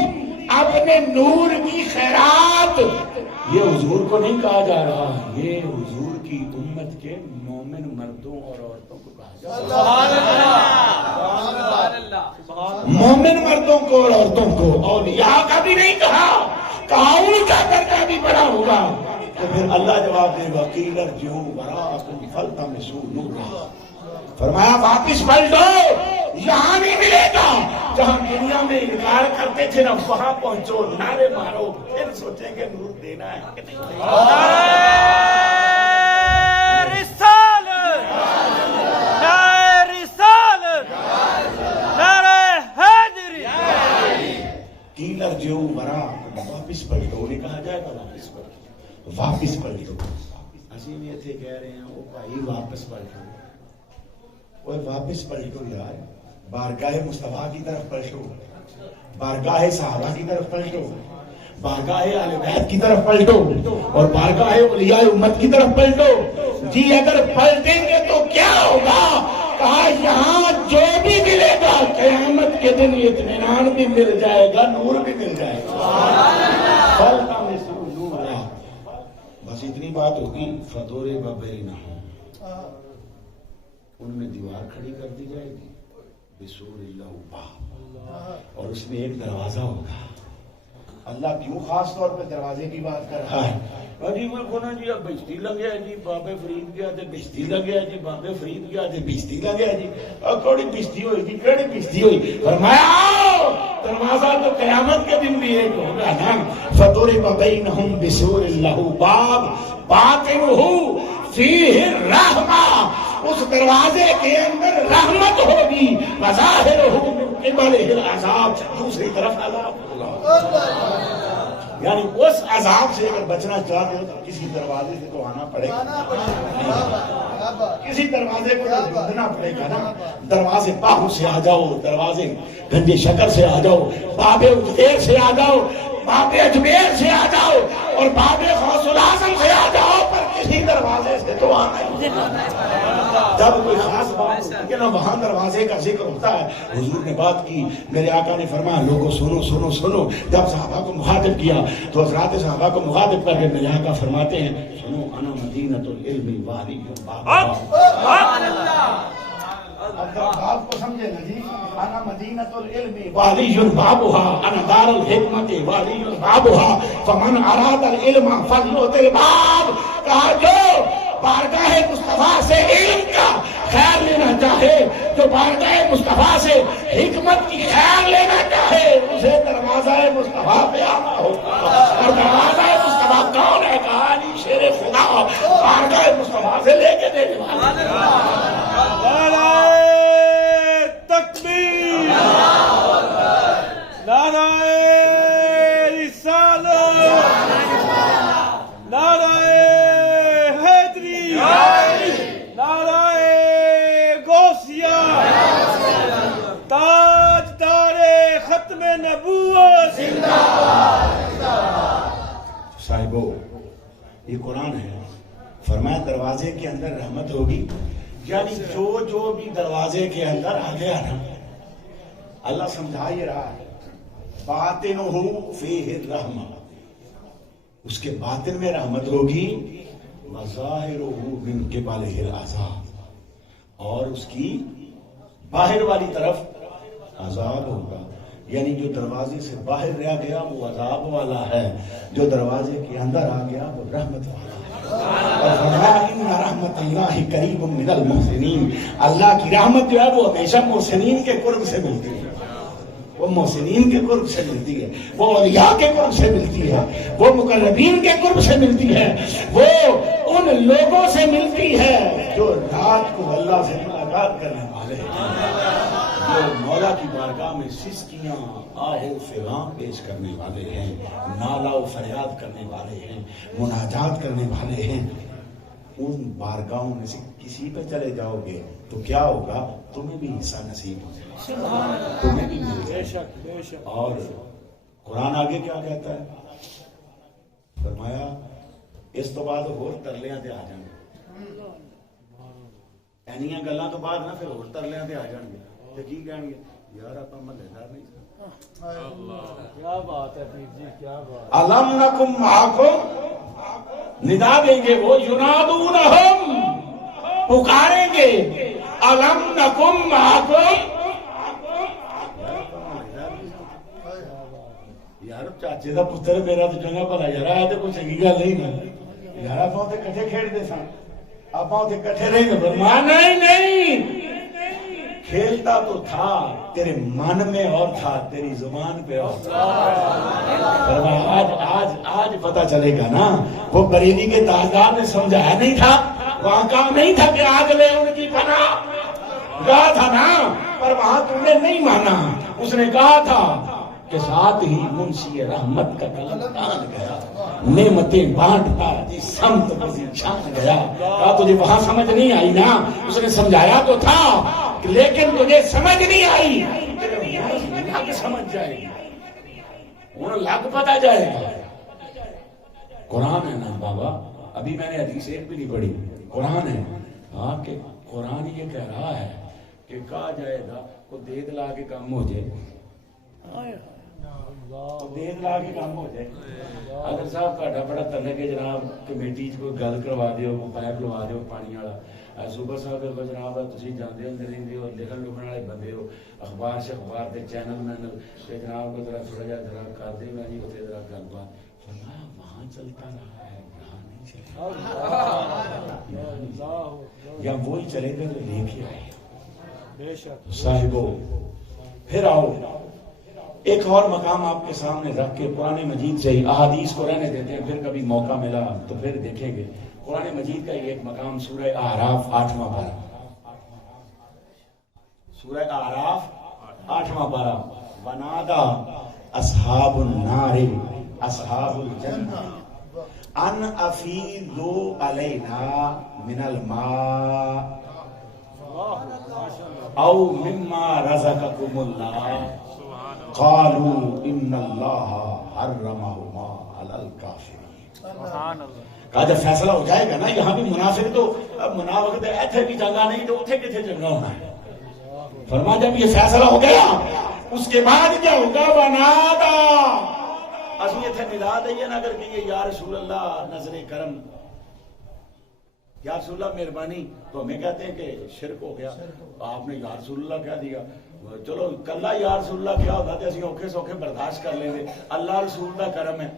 اپنے نور کی خیرات، یہ حضور کو نہیں کہا جا رہا، یہ حضور کی امت کے مومن مردوں اور عورتوں کو کہا جا رہا، مومن مردوں کو اور عورتوں کو، اولیاء کا بھی نہیں کہا ان کا درجہ بھی بڑا ہوگا، تو پھر اللہ جواب دے گا قیل ارجعوا وراءکم فالتمسوا نورا، فرمایا واپس پلٹو، یہاں نہیں ملے گا، جہاں دنیا میں انکار کرتے تھے نا وہاں پہنچو، نعرے مارو، پھر سوچیں گے نور دینا ہے کہ نہیں۔ رسالت، نعرہ رسالت، نعرہ حیدری، قیل ارجعوا وراءکم، واپس پلٹو، انہیں کہا جائے گا واپس پلٹو، واپس پلٹو، عظیم یہ تھے کہہ رہے ہیں وہ بھائی واپس پلٹو، وہ واپس پلٹو یار، بارگاہ مصطفیٰ کی طرف پلٹو، بارگاہ صحابہ کی طرف پلٹو، بارگاہ اہل بیت کی طرف پلٹو، اور بارگاہ اولیاء امت کی طرف پلٹو۔ جی اگر پلٹیں گے تو کیا ہوگا؟ کہا یہاں جو بھی ملے گا قیامت کے دن اطمینان بھی مل جائے گا، نور بھی مل جائے گا۔ بس اتنی بات ہوگی، فدور ببری نہ ہو، ان میں دیوار کھڑی کر دی جائے گی، بسور اللہ باب، اور اس میں ایک دروازہ ہوگا۔ اللہ کیوں خاص طور پہ دروازے کی بات کر رہا ہے؟ جی وہ کھونا جی اب بجتی لگیا جی، بابے فرید گیا تھے بجتی لگیا جی، بابے فرید گیا تھے بجتی لگیا جی، اور کوڑی بجتی ہوئی جی، کیڑی بجتی ہوئی؟ فرمایا دروازہ تو قیامت کے دن بھی ایک ہوگا نا. فَضُرِبَ بَيْنَهُمْ بِسُورٍ لَهُ بَابٌ بَاطِنُهُ فِيهِ الرَّحْمَةُ. اس دروازے کے اندر رحمت ہوگی. وَظَاهِرُهُ مِنْ قِبَلِهِ الْعَذَابُ. دوسری طرف عذاب ہوگا. یعنی اس عذاب سے اگر بچنا چاہتے ہو تو کسی دروازے سے تو آنا پڑے گا. کسی دروازے کو تو ڈھونڈنا پڑے گا نا. دروازے باہو سے آ جاؤ, دروازے گنجے شکر سے آ جاؤ, باب اجبیر سے آ جاؤ, باب اجبیر سے آ جاؤ, اور باب غوث العظم سے آ جاؤ, پر کسی دروازے سے تو آنا ہی. جب کوئی خاص بات ہوتی ہے نا وہاں دروازے کا ذکر ہوتا ہے. حضور نے بات کی, میرے آقا نے فرمایا لوگوں سنو سنو سنو. جب صحابہ کو مخاطب کیا تو حضرات صحابہ کو مخاطب کر کے میرے آقا فرماتے ہیں سنو انا مدینۃ العلم والی باب کو سمجھے نا جی. انا مدینۃ العلم والی بابها انا دار الحکمت والی بابها فمن اراد العلم فليؤت الباب. کہا جو بارگاہ مصطفیٰ سے علم کا خیر لینا چاہے, جو بارگاہ مصطفیٰ سے حکمت کی خیر لینا چاہے, اسے دروازہ مصطفیٰ پہ آنا ہوگا. اور دروازہ مصطفیٰ کون ہے؟ کہانی شیر خدا بارگاہ مصطفیٰ سے لے کے دینے والا. نعرہ تکبیر, نعرہ رسالت, نعرہ حیدری, نعرہ غوثیہ, تاجدار ختم نبوت. صاحبو یہ قرآن ہے. فرمایا دروازے کے اندر رحمت ہوگی. یعنی جو بھی دروازے کے اندر آ گیا نا, اللہ سمجھا یہ رہا ہے باطنہ فیہ الرحمہ, اس کے باطن میں رحمت ہوگی. وظاہرہ من قبلہ العذاب, اور اس کی باہر والی طرف عذاب ہوگا. یعنی جو دروازے سے باہر رہ گیا وہ عذاب والا ہے, جو دروازے کے اندر آ گیا وہ رحمت والا ہے. اور فرمایا ان رحمت اللہ قریب من المحسنین. اللہ کی رحمت جو ہے وہ ہمیشہ محسنین کے قرب سے ملتی ہے. وہ محسنین کے قرب سے ملتی ہے, وہ اولیاء کے قرب سے ملتی ہے, وہ مقربین کے قرب سے ملتی ہے, وہ ان لوگوں سے ملتی ہے جو رات کو اللہ سے ملاقات کرنے والے ہیں, جو مولا کی بارگاہ میں سسکیاں آہ و فغاں پیش کرنے والے ہیں, نالہ و فریاد کرنے والے ہیں, مناجات کرنے والے ہیں. ان بارگاہوں میں سے کسی پہ چلے جاؤ گے تو کیا ہوگا؟ تمہیں بھی حصہ نصیب ہو جائے گا, تمہیں بھی مل جائے گا. اور قرآن آگے کیا کہتا ہے؟ فرمایا اس تو بعد اور ترلیاں تے آ جان گے. اینیاں گلاں تو بعد نہ پھر اور ترلیاں تے آ جان گے. تے کی کہن گے یار آپ محلے دار نہیں. کیا بات ہے پیر جی, کیا بات. الم نکم معکم, ندا دیں گے وہ, ینادونہم, پکاریں گے, الم نکم معکم. یار چاچے دا پتر میرا تو چنگا بھلا یار, ہے تو کوئی چنگی گل نہیں نا یار. آپ تے کٹھے کھیڈتے سن, آپ تے کٹھے رہے. فرمایا نہیں, کھیلتا تو تھا تیرے من میں اور تھا تیری زبان پہ اور تھا. آج پتہ چلے گا نا. وہ بریلی کے تاجدار نے سمجھایا نہیں تھا, وہاں کام نہیں تھا کہ آج لے ان کی پناہ, کہا تھا نا, پر وہاں تم نے نہیں مانا. اس نے کہا تھا کہ ساتھ ہی منشی رحمت کا قلم تان گیا, نعمتیں بانٹتا جی سمت بزی چھان گیا. کہا تجھے وہاں سمجھ نہیں آئی نا. اس نے سمجھایا تو تھا لیکن تجھے سمجھ نہیں آئی. لگ سمجھ جائے گی, انہوں لگ پتا جائے گا. قرآن ہے نا بابا, ابھی میں نے حدیث ایک بھی نہیں پڑھی, قرآن ہے. ہاں کہ قرآن یہ کہہ رہا ہے کہ کہا جائے گا کو دیکھ لا کے کام ہو جائے, دیکھ لا کے کام ہو جائے. اگر صاحب تہاڈا بڑا تعلق ہے جناب کمیٹی کو گل کروا دیو, پائپ لوا دیو پانی والا. صوبہ صاحب جناب تسی جاندے ہوندے رہندے ہو, لکھن لکھن والے بندے ہو, اخبار سے اخبار دے چینل مینل تے جناب کو ذرا تھوڑا جہا کر دے, میں جی اوتھے ذرا گل بات. فرمایا وہاں چلتا رہا ہے, یہاں نہیں چلتا. یا وہی چلے گا جو لے کے آئے. صاحبو پھر آؤ ایک اور مقام آپ کے سامنے رکھ کے قرآن مجید سے ہی احادیث کو رہنے دیتے ہیں، پھر کبھی موقع ملا تو پھر دیکھیں گے۔ قرآن مجید کا ایک مقام سورہ اعراف 8واں پارہ، سورہ اعراف 8واں پارہ، ونادا اصحاب النار اصحاب الجنہ ان افیضوا علینا من الماء او مما رزقکم اللہ قالوا ان اللہ حرمہما علی الکافرین۔ کہا جب فیصلہ ہو جائے گا نا، یہاں بھی منافق تو اب منافق ایتھے بھی جگہ نہیں تو اتھے کتھے جگہ ہونا ہے۔ فرما جب یہ فیصلہ ہو گیا اس کے بعد کیا ہوگا؟ ونادا، اسی اتھے ندا دئیے نہ کر کے یا رسول اللہ نظر کرم، یا رسول اللہ مہربانی، تو ہمیں کہتے ہیں کہ شرک ہو گیا، آپ نے یا رسول اللہ کہہ دیا، چلو کلا یا رسول اللہ کیا ہوتا ہے، اسی اوکھے سوکھے برداشت کر لیں گے، اللہ رسول کا کرم ہے۔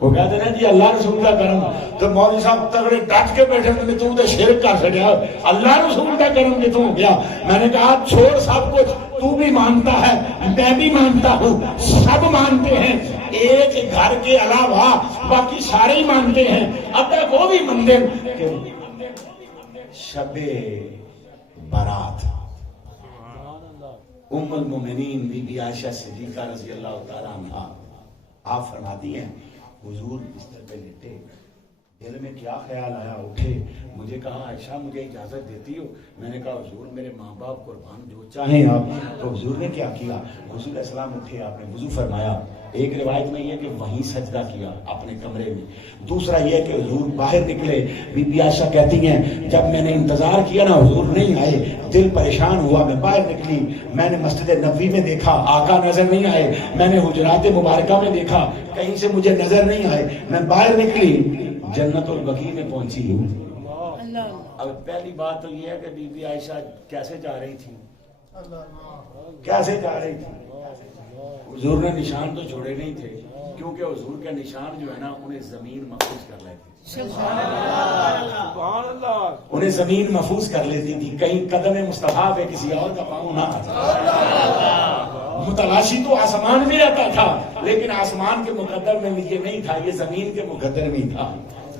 وہ کہتے ہیں جی اللہ رسول کا کرم، تو مولوی صاحب تگڑے ڈٹ کے بیٹھے کہ تو تے شرک کر سکیا، اللہ رسول کا کرم کتوں ہو گیا؟ میں نے کہا چھوڑ سب کچھ، تو بھی مانتا ہے میں بھی مانتا ہوں، سب مانتے ہیں، ایک گھر کے علاوہ باقی سارے ہی مانتے ہیں۔ اب تک وہ بھی مندر کہ شب برات ام المومنین بی بی عائشہ صدیقہ رضی اللہ تعالیٰ عنہ آپ فرماتی ہیں حضور بستر پہ لیٹے، دل میں کیا خیال آیا، اٹھے، مجھے کہا عائشہ مجھے اجازت دیتی ہو؟ میں نے کہا حضور میرے ماں باپ قربان، جو چاہیں آپ۔ تو حضور نے کیا کیا؟ حضور علیہ السلام اٹھے، آپ نے وضو فرمایا، ایک روایت میں یہ کہ وہیں سجدہ کیا اپنے کمرے میں، دوسرا یہ کہ حضور باہر نکلے، بی بی عائشہ کہتی ہیں جب میں نے انتظار کیا نا حضور نہیں آئے، دل پریشان ہوا، میں باہر نکلی، میں نے مسجد نبوی میں دیکھا آقا نظر نہیں آئے، میں نے حجرات مبارکہ میں دیکھا کہیں سے مجھے نظر نہیں آئے، میں باہر نکلی جنت البقیع میں پہنچی ہوں۔ اب پہلی بات تو یہ ہے کہ بی بی عائشہ کیسے جا رہی تھی، کیسے جا رہی تھی؟ حضور نے نشان تو چھوڑے نہیں تھے، کیونکہ حضور کے نشان جو ہے نا انہیں زمین محفوظ کر لیتی تھی، انہیں زمین محفوظ کر لیتی تھی، کہیں قدم مصطفیٰ پہ کسی اور کا پاؤں نہ آتا۔ متلاشی تو آسمان میں رہتا تھا، لیکن آسمان کے مقدر میں یہ نہیں تھا، یہ زمین کے مقدر میں تھا،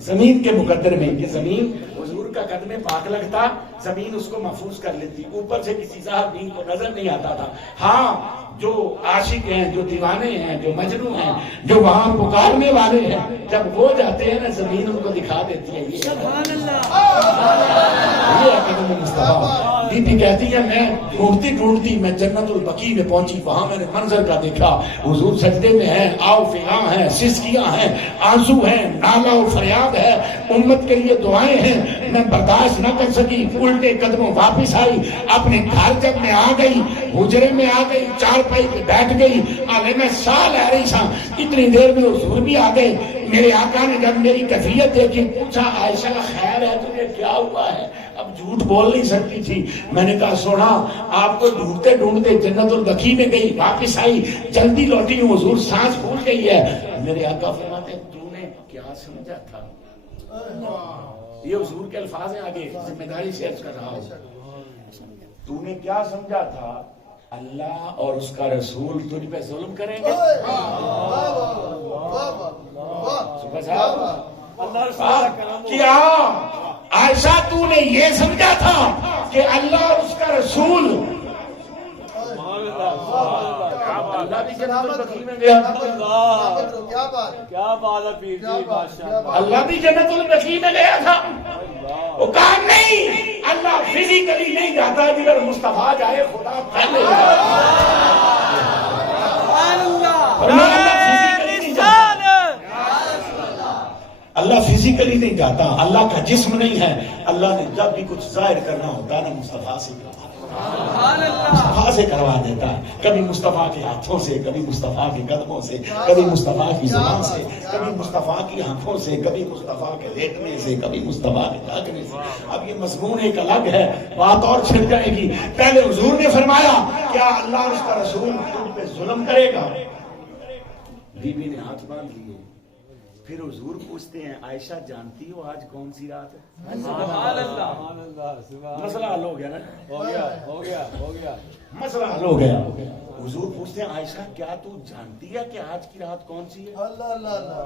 زمین کے مقدر میں۔ یہ زمین حضور کا قدم پاک لگتا، زمین اس کو محفوظ کر لیتی، اوپر سے کسی صاحب دین کو نظر نہیں آتا تھا۔ ہاں جو عاشق ہیں، جو دیوانے ہیں، جو مجنوں ہیں، جو وہاں پکارنے والے ہیں، جب وہ جاتے ہیں نا زمین ان کو دکھا دیتی ہے، یہ سبحان اللہ، یہ ہے قدم مصطفیٰ۔ بی بی کہتی ہے میں ڈھونڈتی ڈھونڈتی میں جنت البقیع میں پہنچی، وہاں میں نے منظر کا دیکھا، حضور سجدے میں ہیں، آؤ فغاں ہیں، سسکیاں ہیں، آنسو ہیں، نالا و فریاد ہے، امت کے لیے دعائیں ہیں، میں برداشت نہ کر سکی، الٹے قدموں واپس آئی، اپنے گھر جب میں آ گئی، حجرے میں آ گئی، چار پائی پہ بیٹھ گئی، آگے میں سال رہ رہی سا، اتنی دیر میں حضور بھی آ گئے۔ میرے آقا نے جب میری کیفیت دیکھی پوچھا عائشہ خیر ہے تمہیں کیا ہوا ہے؟ اب جھوٹ بول نہیں سکتی تھی، میں نے کہا سونا آپ کو ڈھونڈتے ڈھونڈتے جنت البقیع میں گئی، واپس آئی، جلدی لوٹی ہوں، حضور سانس پھول گئی ہے۔ میرے آقا فرماتے ہیں تو نے کیا سمجھا تھا؟ یہ حضور کے الفاظ ہیں، آگے ذمہ داری سے عرض کر رہا ہوں، تو نے کیا سمجھا تھا اللہ اور اس کا رسول تجھ پہ ظلم کریں گے؟ کیا عائشہ تو نے یہ سمجھا تھا کہ اللہ اور اس کا رسول اللہ بھی جنت البقیع میں گیا، اللہ بھی جنت البقیع میں گیا تھا؟ وہ کہا نہیں، اللہ فزیکلی نہیں جاتا، اگر مصطفیٰ جائے خدا پہلے اللہ فزیکلی نہیں جاتا، اللہ کا جسم نہیں ہے، اللہ نے جب بھی کچھ ظاہر کرنا ہوتا ہے نا مصطفیٰ سے مصطفیٰ سے کروا دیتا ہے، کبھی مصطفیٰ کے ہاتھوں سے، کبھی مصطفیٰ کے قدموں سے، کبھی مصطفیٰ کی زبان سے، کبھی مصطفیٰ کی آنکھوں سے، کبھی مصطفیٰ کے لیٹنے سے، کبھی مصطفیٰ کے جاگنے سے۔ اب یہ مضمون ایک الگ ہے، بات اور چھڑ جائے گی۔ پہلے حضور نے فرمایا کیا اللہ اور اس کا رسول تم پہ ظلم کرے گا؟ بی بی نے ہاتھ باندھ لیے، پھر حضور پوچھتے ہیں عائشہ جانتی ہو آج کون سی رات ہے؟ مسئلہ حل ہو گیا نا، ہو گیا مسئلہ حل ہو گیا۔ حضور پوچھتے ہیں عائشہ کیا تو جانتی ہے کہ آج کی رات کون سی ہے؟ اللہ اللہ اللہ.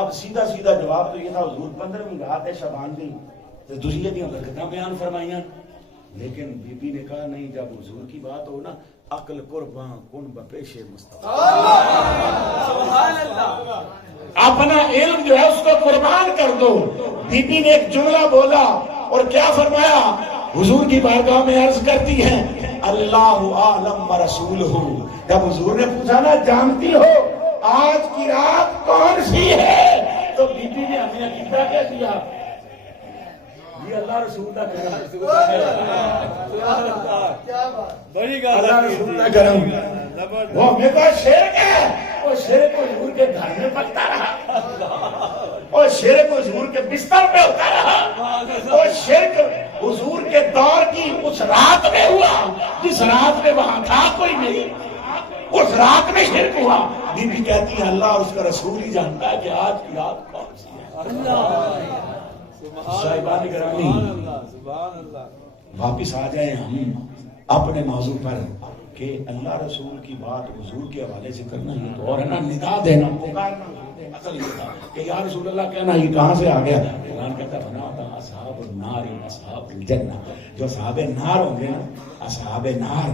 اب سیدھا سیدھا جواب تو یہ تھا حضور 15ویں رات ہے شعبان دی تو تسی یہ برکتاں بیان فرمائیاں. لیکن بی بی نے کہا نہیں جب حضور کی بات ہو نا عقل قرباں کن بپیش مصطفیٰ. سبحان اللہ. اپنا علم جو ہے اس کو قربان کر دو. بی بی نے ایک جملہ بولا اور کیا فرمایا؟ حضور کی بارگاہ میں عرض کرتی ہیں اللہ اعلم رسول ہوں. جب حضور نے پوچھا نا جانتی ہو آج کی رات کون سی ہے تو بی بی نے ہمیں عقیدہ کہہ دیا یہ اللہ رسول کا کرم. بڑی اللہ رسول کا کرم. وہ ہمیں کا شرک ہے وہ شرک حضور کے گھر میں پکتا رہا اور شرک حضور کے بستر پہ ہوتا رہا اور شرک حضور کے دور کی اس رات میں ہوا جس رات میں وہاں تھا کوئی نہیں. اس رات میں شرک ہوا. بی بی کہتی ہے اللہ اس کا رسول ہی جانتا ہے کہ آج کی رات کون سی ہے. صاحبان گرامی سبحان اللہ. واپس آ جائیں ہم اپنے موضوع پر کہ اللہ رسول کی بات حضور کے حوالے سے کرنا یہ تو اور ہے نا ندا دینا پکارنا. اصل یہ تھا کہ یا رسول اللہ کہنا یہ کہاں سے آ گیا. قرآن کہتا بنا تھا اصحاب النار اصحاب الجنہ. جو اصحاب نار ہوں گے نا اصحاب نار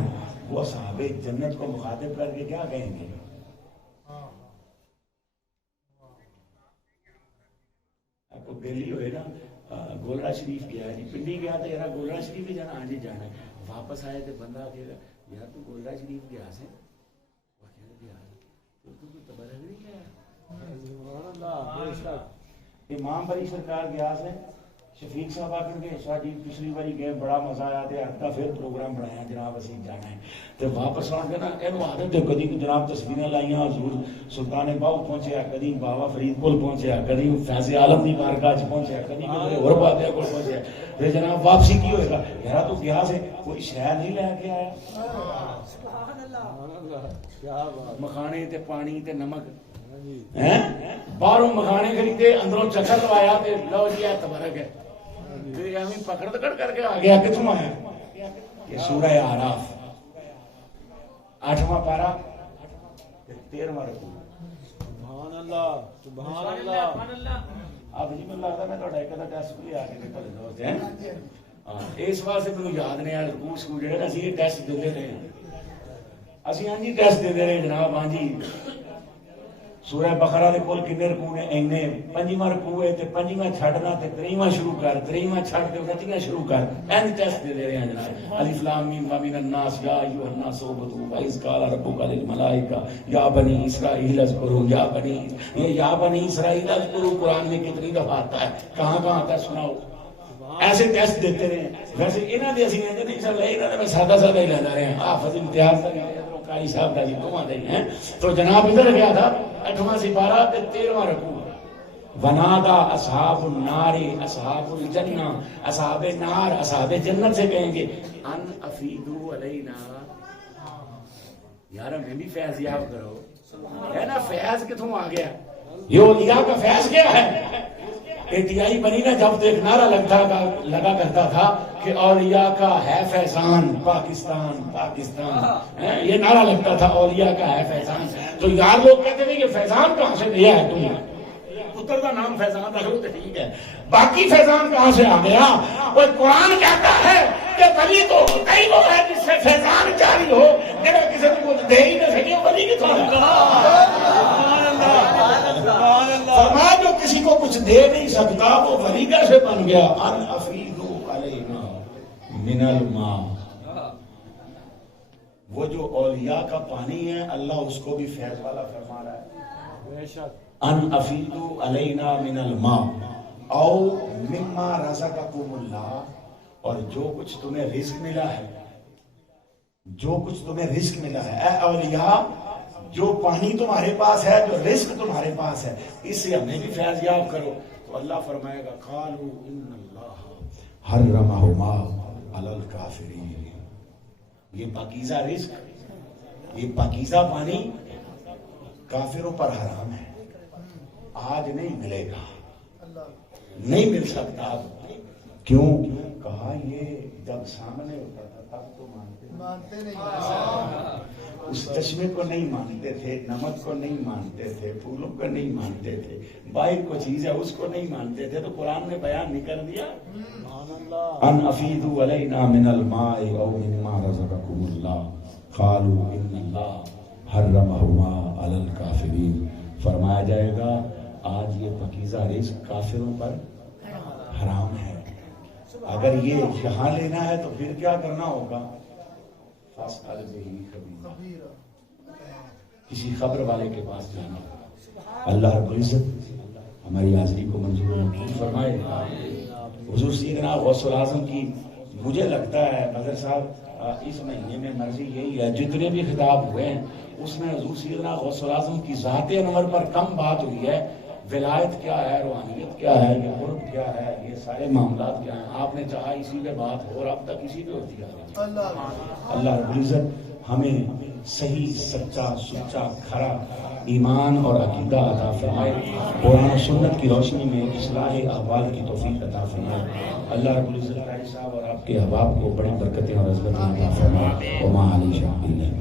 وہ اصحاب جنت کو مخاطب کر کے کیا کہیں گے؟ آپ کو دہلی ہوئے نا گولڑا شریف گیا جی پنڈی گیا تو یار گولڑا شریف ہی جانا. ہاں جی جانا ہے. واپس آئے تو بندہ کہے گا یار تو گولڑا شریف گیا سے وہ کہہ گیا تو تبرک نہیں کیا. امام بری سرکار گیا سے شفیق صاحب آ کر کے شاہ جی پچھلی باری گئے بڑا مزہ آیا تھا ہفتہ پھر پروگرام بنایا جناب اسی جانا ہے تو واپس آن کے نا یہ عادت ہے کدی جناب تصویریں لائیاں حضور سلطان باؤ پہنچیا کدی بابا فرید پل پہنچیا کدی فیض عالم دی بارگاہ پہنچیا کدی اور باتیں کو پہنچیا پھر جناب واپسی کی ہوئے گا یار تو گیا سے کوئی شہر نہیں لے کے آیا. مکھانے تے پانی تے نمک باہروں مکھانے خریدے اندروں چکر لوایا تے لو جی تبرک ہے پکڑ پکڑ کر کے آ گیا. کتوں آیا؟ یہ سورہ اعراف 8واں پارہ 13واں رکوع. سبحان اللہ سبحان اللہ. اب جی مجھے لگتا میں تھوڑا ایک ٹیسٹ بھی آ کے دوست ہیں اس واسطے مجھے یاد نہیں آیا رکوع سکول جہاں اسی یہ ٹیسٹ دے رہے ہیں اسی ہاں جی ٹیسٹ دے رہے ہیں جناب. ہاں جی سورہ بقرہ دے کول کنے رکوع نے اینے 5واں رکوع ہے تے 5واں چھڈنا تے 3واں شروع کر 3واں چھڈ کے 29واں شروع کر این ٹیسٹ دے رہے ہیں جناب. الف لام میم ومن الناس یا ایھا الناس اعبدوا واذ قال ربک للملائکہ یا بنی اسرائیل اذکروا یا بنی یہ یا بنی اسرائیل اذکروا قرآن میں کتنی دفعہ آتا ہے کہاں کہاں آتا ہے سناؤ. ایسے ٹیسٹ دیتے رہے. ویسے انہاں دے اسی نہیں چل رہے انہاں نے سادہ سادہ ہی لینا رہے ہیں حافظ امتیاز قاری صاحب دا جی تو دے ہیں تو جناب ادھر گیا تھا 8واں سپارہ تے 13واں رکوع. ونادا اصحاب النار اصحاب الجنہ. اصحاب نار اصحاب جنت سے کہیں گے ان افیدو علینا یار ہمیں بھی فیض یاب کرو. ہے نا فیض کتوں آ گیا؟ یہ اولیاء کا فیض کیا ہے؟ احتیائی بنی نا جب تو ایک نعرہ لگا کرتا تھا کہ اولیاء کا ہے فیضان پاکستان پاکستان. یہ نعرہ لگتا تھا اولیاء کا ہے فیضان. تو یار لوگ کہتے تھے کہ فیضان کہاں سے دیا ہے تم پتر کا نام فیضان رکھ لو تو ٹھیک ہے باقی فیضان کہاں سے آ گیا؟ وہ قرآن کہتا ہے کہ ولی تو کئی وہ ہے جس سے فیضان جاری ہو جب کسی کو کچھ دے ہی نہ سکے ولی کتنا فرمایا جو کسی کو کچھ دے نہیں سکتا وہ ولی کیسے بن گیا؟ ان افیدو علینا من الماء. وہ جو اولیاء کا پانی ہے اللہ اس کو بھی فیض والا فرما رہا ہے. ان افیدو علینا من الماء او مما رزقکم اللہ. اور جو کچھ تمہیں رزق ملا ہے جو کچھ تمہیں رزق ملا ہے اے اولیاء جو پانی تمہارے پاس ہے جو رزق تمہارے پاس ہے اس سے ہمیں بھی فیض یاب کرو. تو اللہ فرمائے گا قالوا ان اللہ حرمہما علی الکافرین. یہ پاکیزہ رزق یہ پاکیزہ پانی کافروں پر حرام ہے. آج نہیں ملے گا نہیں مل سکتا. کیوں؟ کہا یہ جب سامنے ہوتا تھا تب تو مانتے نہیں. اس چشمے کو نہیں مانتے تھے، نمک کو نہیں مانتے تھے، پھولوں کو نہیں مانتے تھے، باہر کو چیز ہے اس کو نہیں مانتے تھے، تو قرآن نے بیان نہیں کر دیا ان افیدوا علینا من الماء او مما رزقکم اللہ قالوا ان اللہ حرمہما علی الکافرین، فرمایا جائے گا آج یہ پکیزہ رزق کافروں پر حرام ہے۔ اگر یہ یہاں لینا ہے تو پھر کیا کرنا ہوگا؟ فاسأل بہ خبیرا، کسی خبر والے کے پاس جانا ہوگا۔ اللہ رب العزت ہماری حاضری کو منظور و مقبول فرمائے۔ حضور سیدنا غوث العظم کی مجھے لگتا ہے مظہر صاحب اس مہینے میں مرضی یہی ہے، جتنے بھی خطاب ہوئے ہیں اس میں حضور سیدنا غوث العظم کی ذات انور پر کم بات ہوئی ہے۔ ولایت کیا ہے، روحانیت کیا ہے، یہ قرب کیا ہے، یہ سارے معاملات کیا ہیں، آپ نے چاہا اسی پہ بات ہو اور اب تک اسی پہ ہوتی ہے۔ اللہ رب العزت ہمیں صحیح سچا سچا کھرا ایمان اور عقیدہ عطا فرمائے، قرآن و سنت کی روشنی میں اصلاح احوال کی توفیق عطا فرمائے۔ اللہ رب العزت قاری صاحب اور آپ کے احباب کو بڑی برکتیں اور عزتیں عطا فرمائے۔ وما علیہ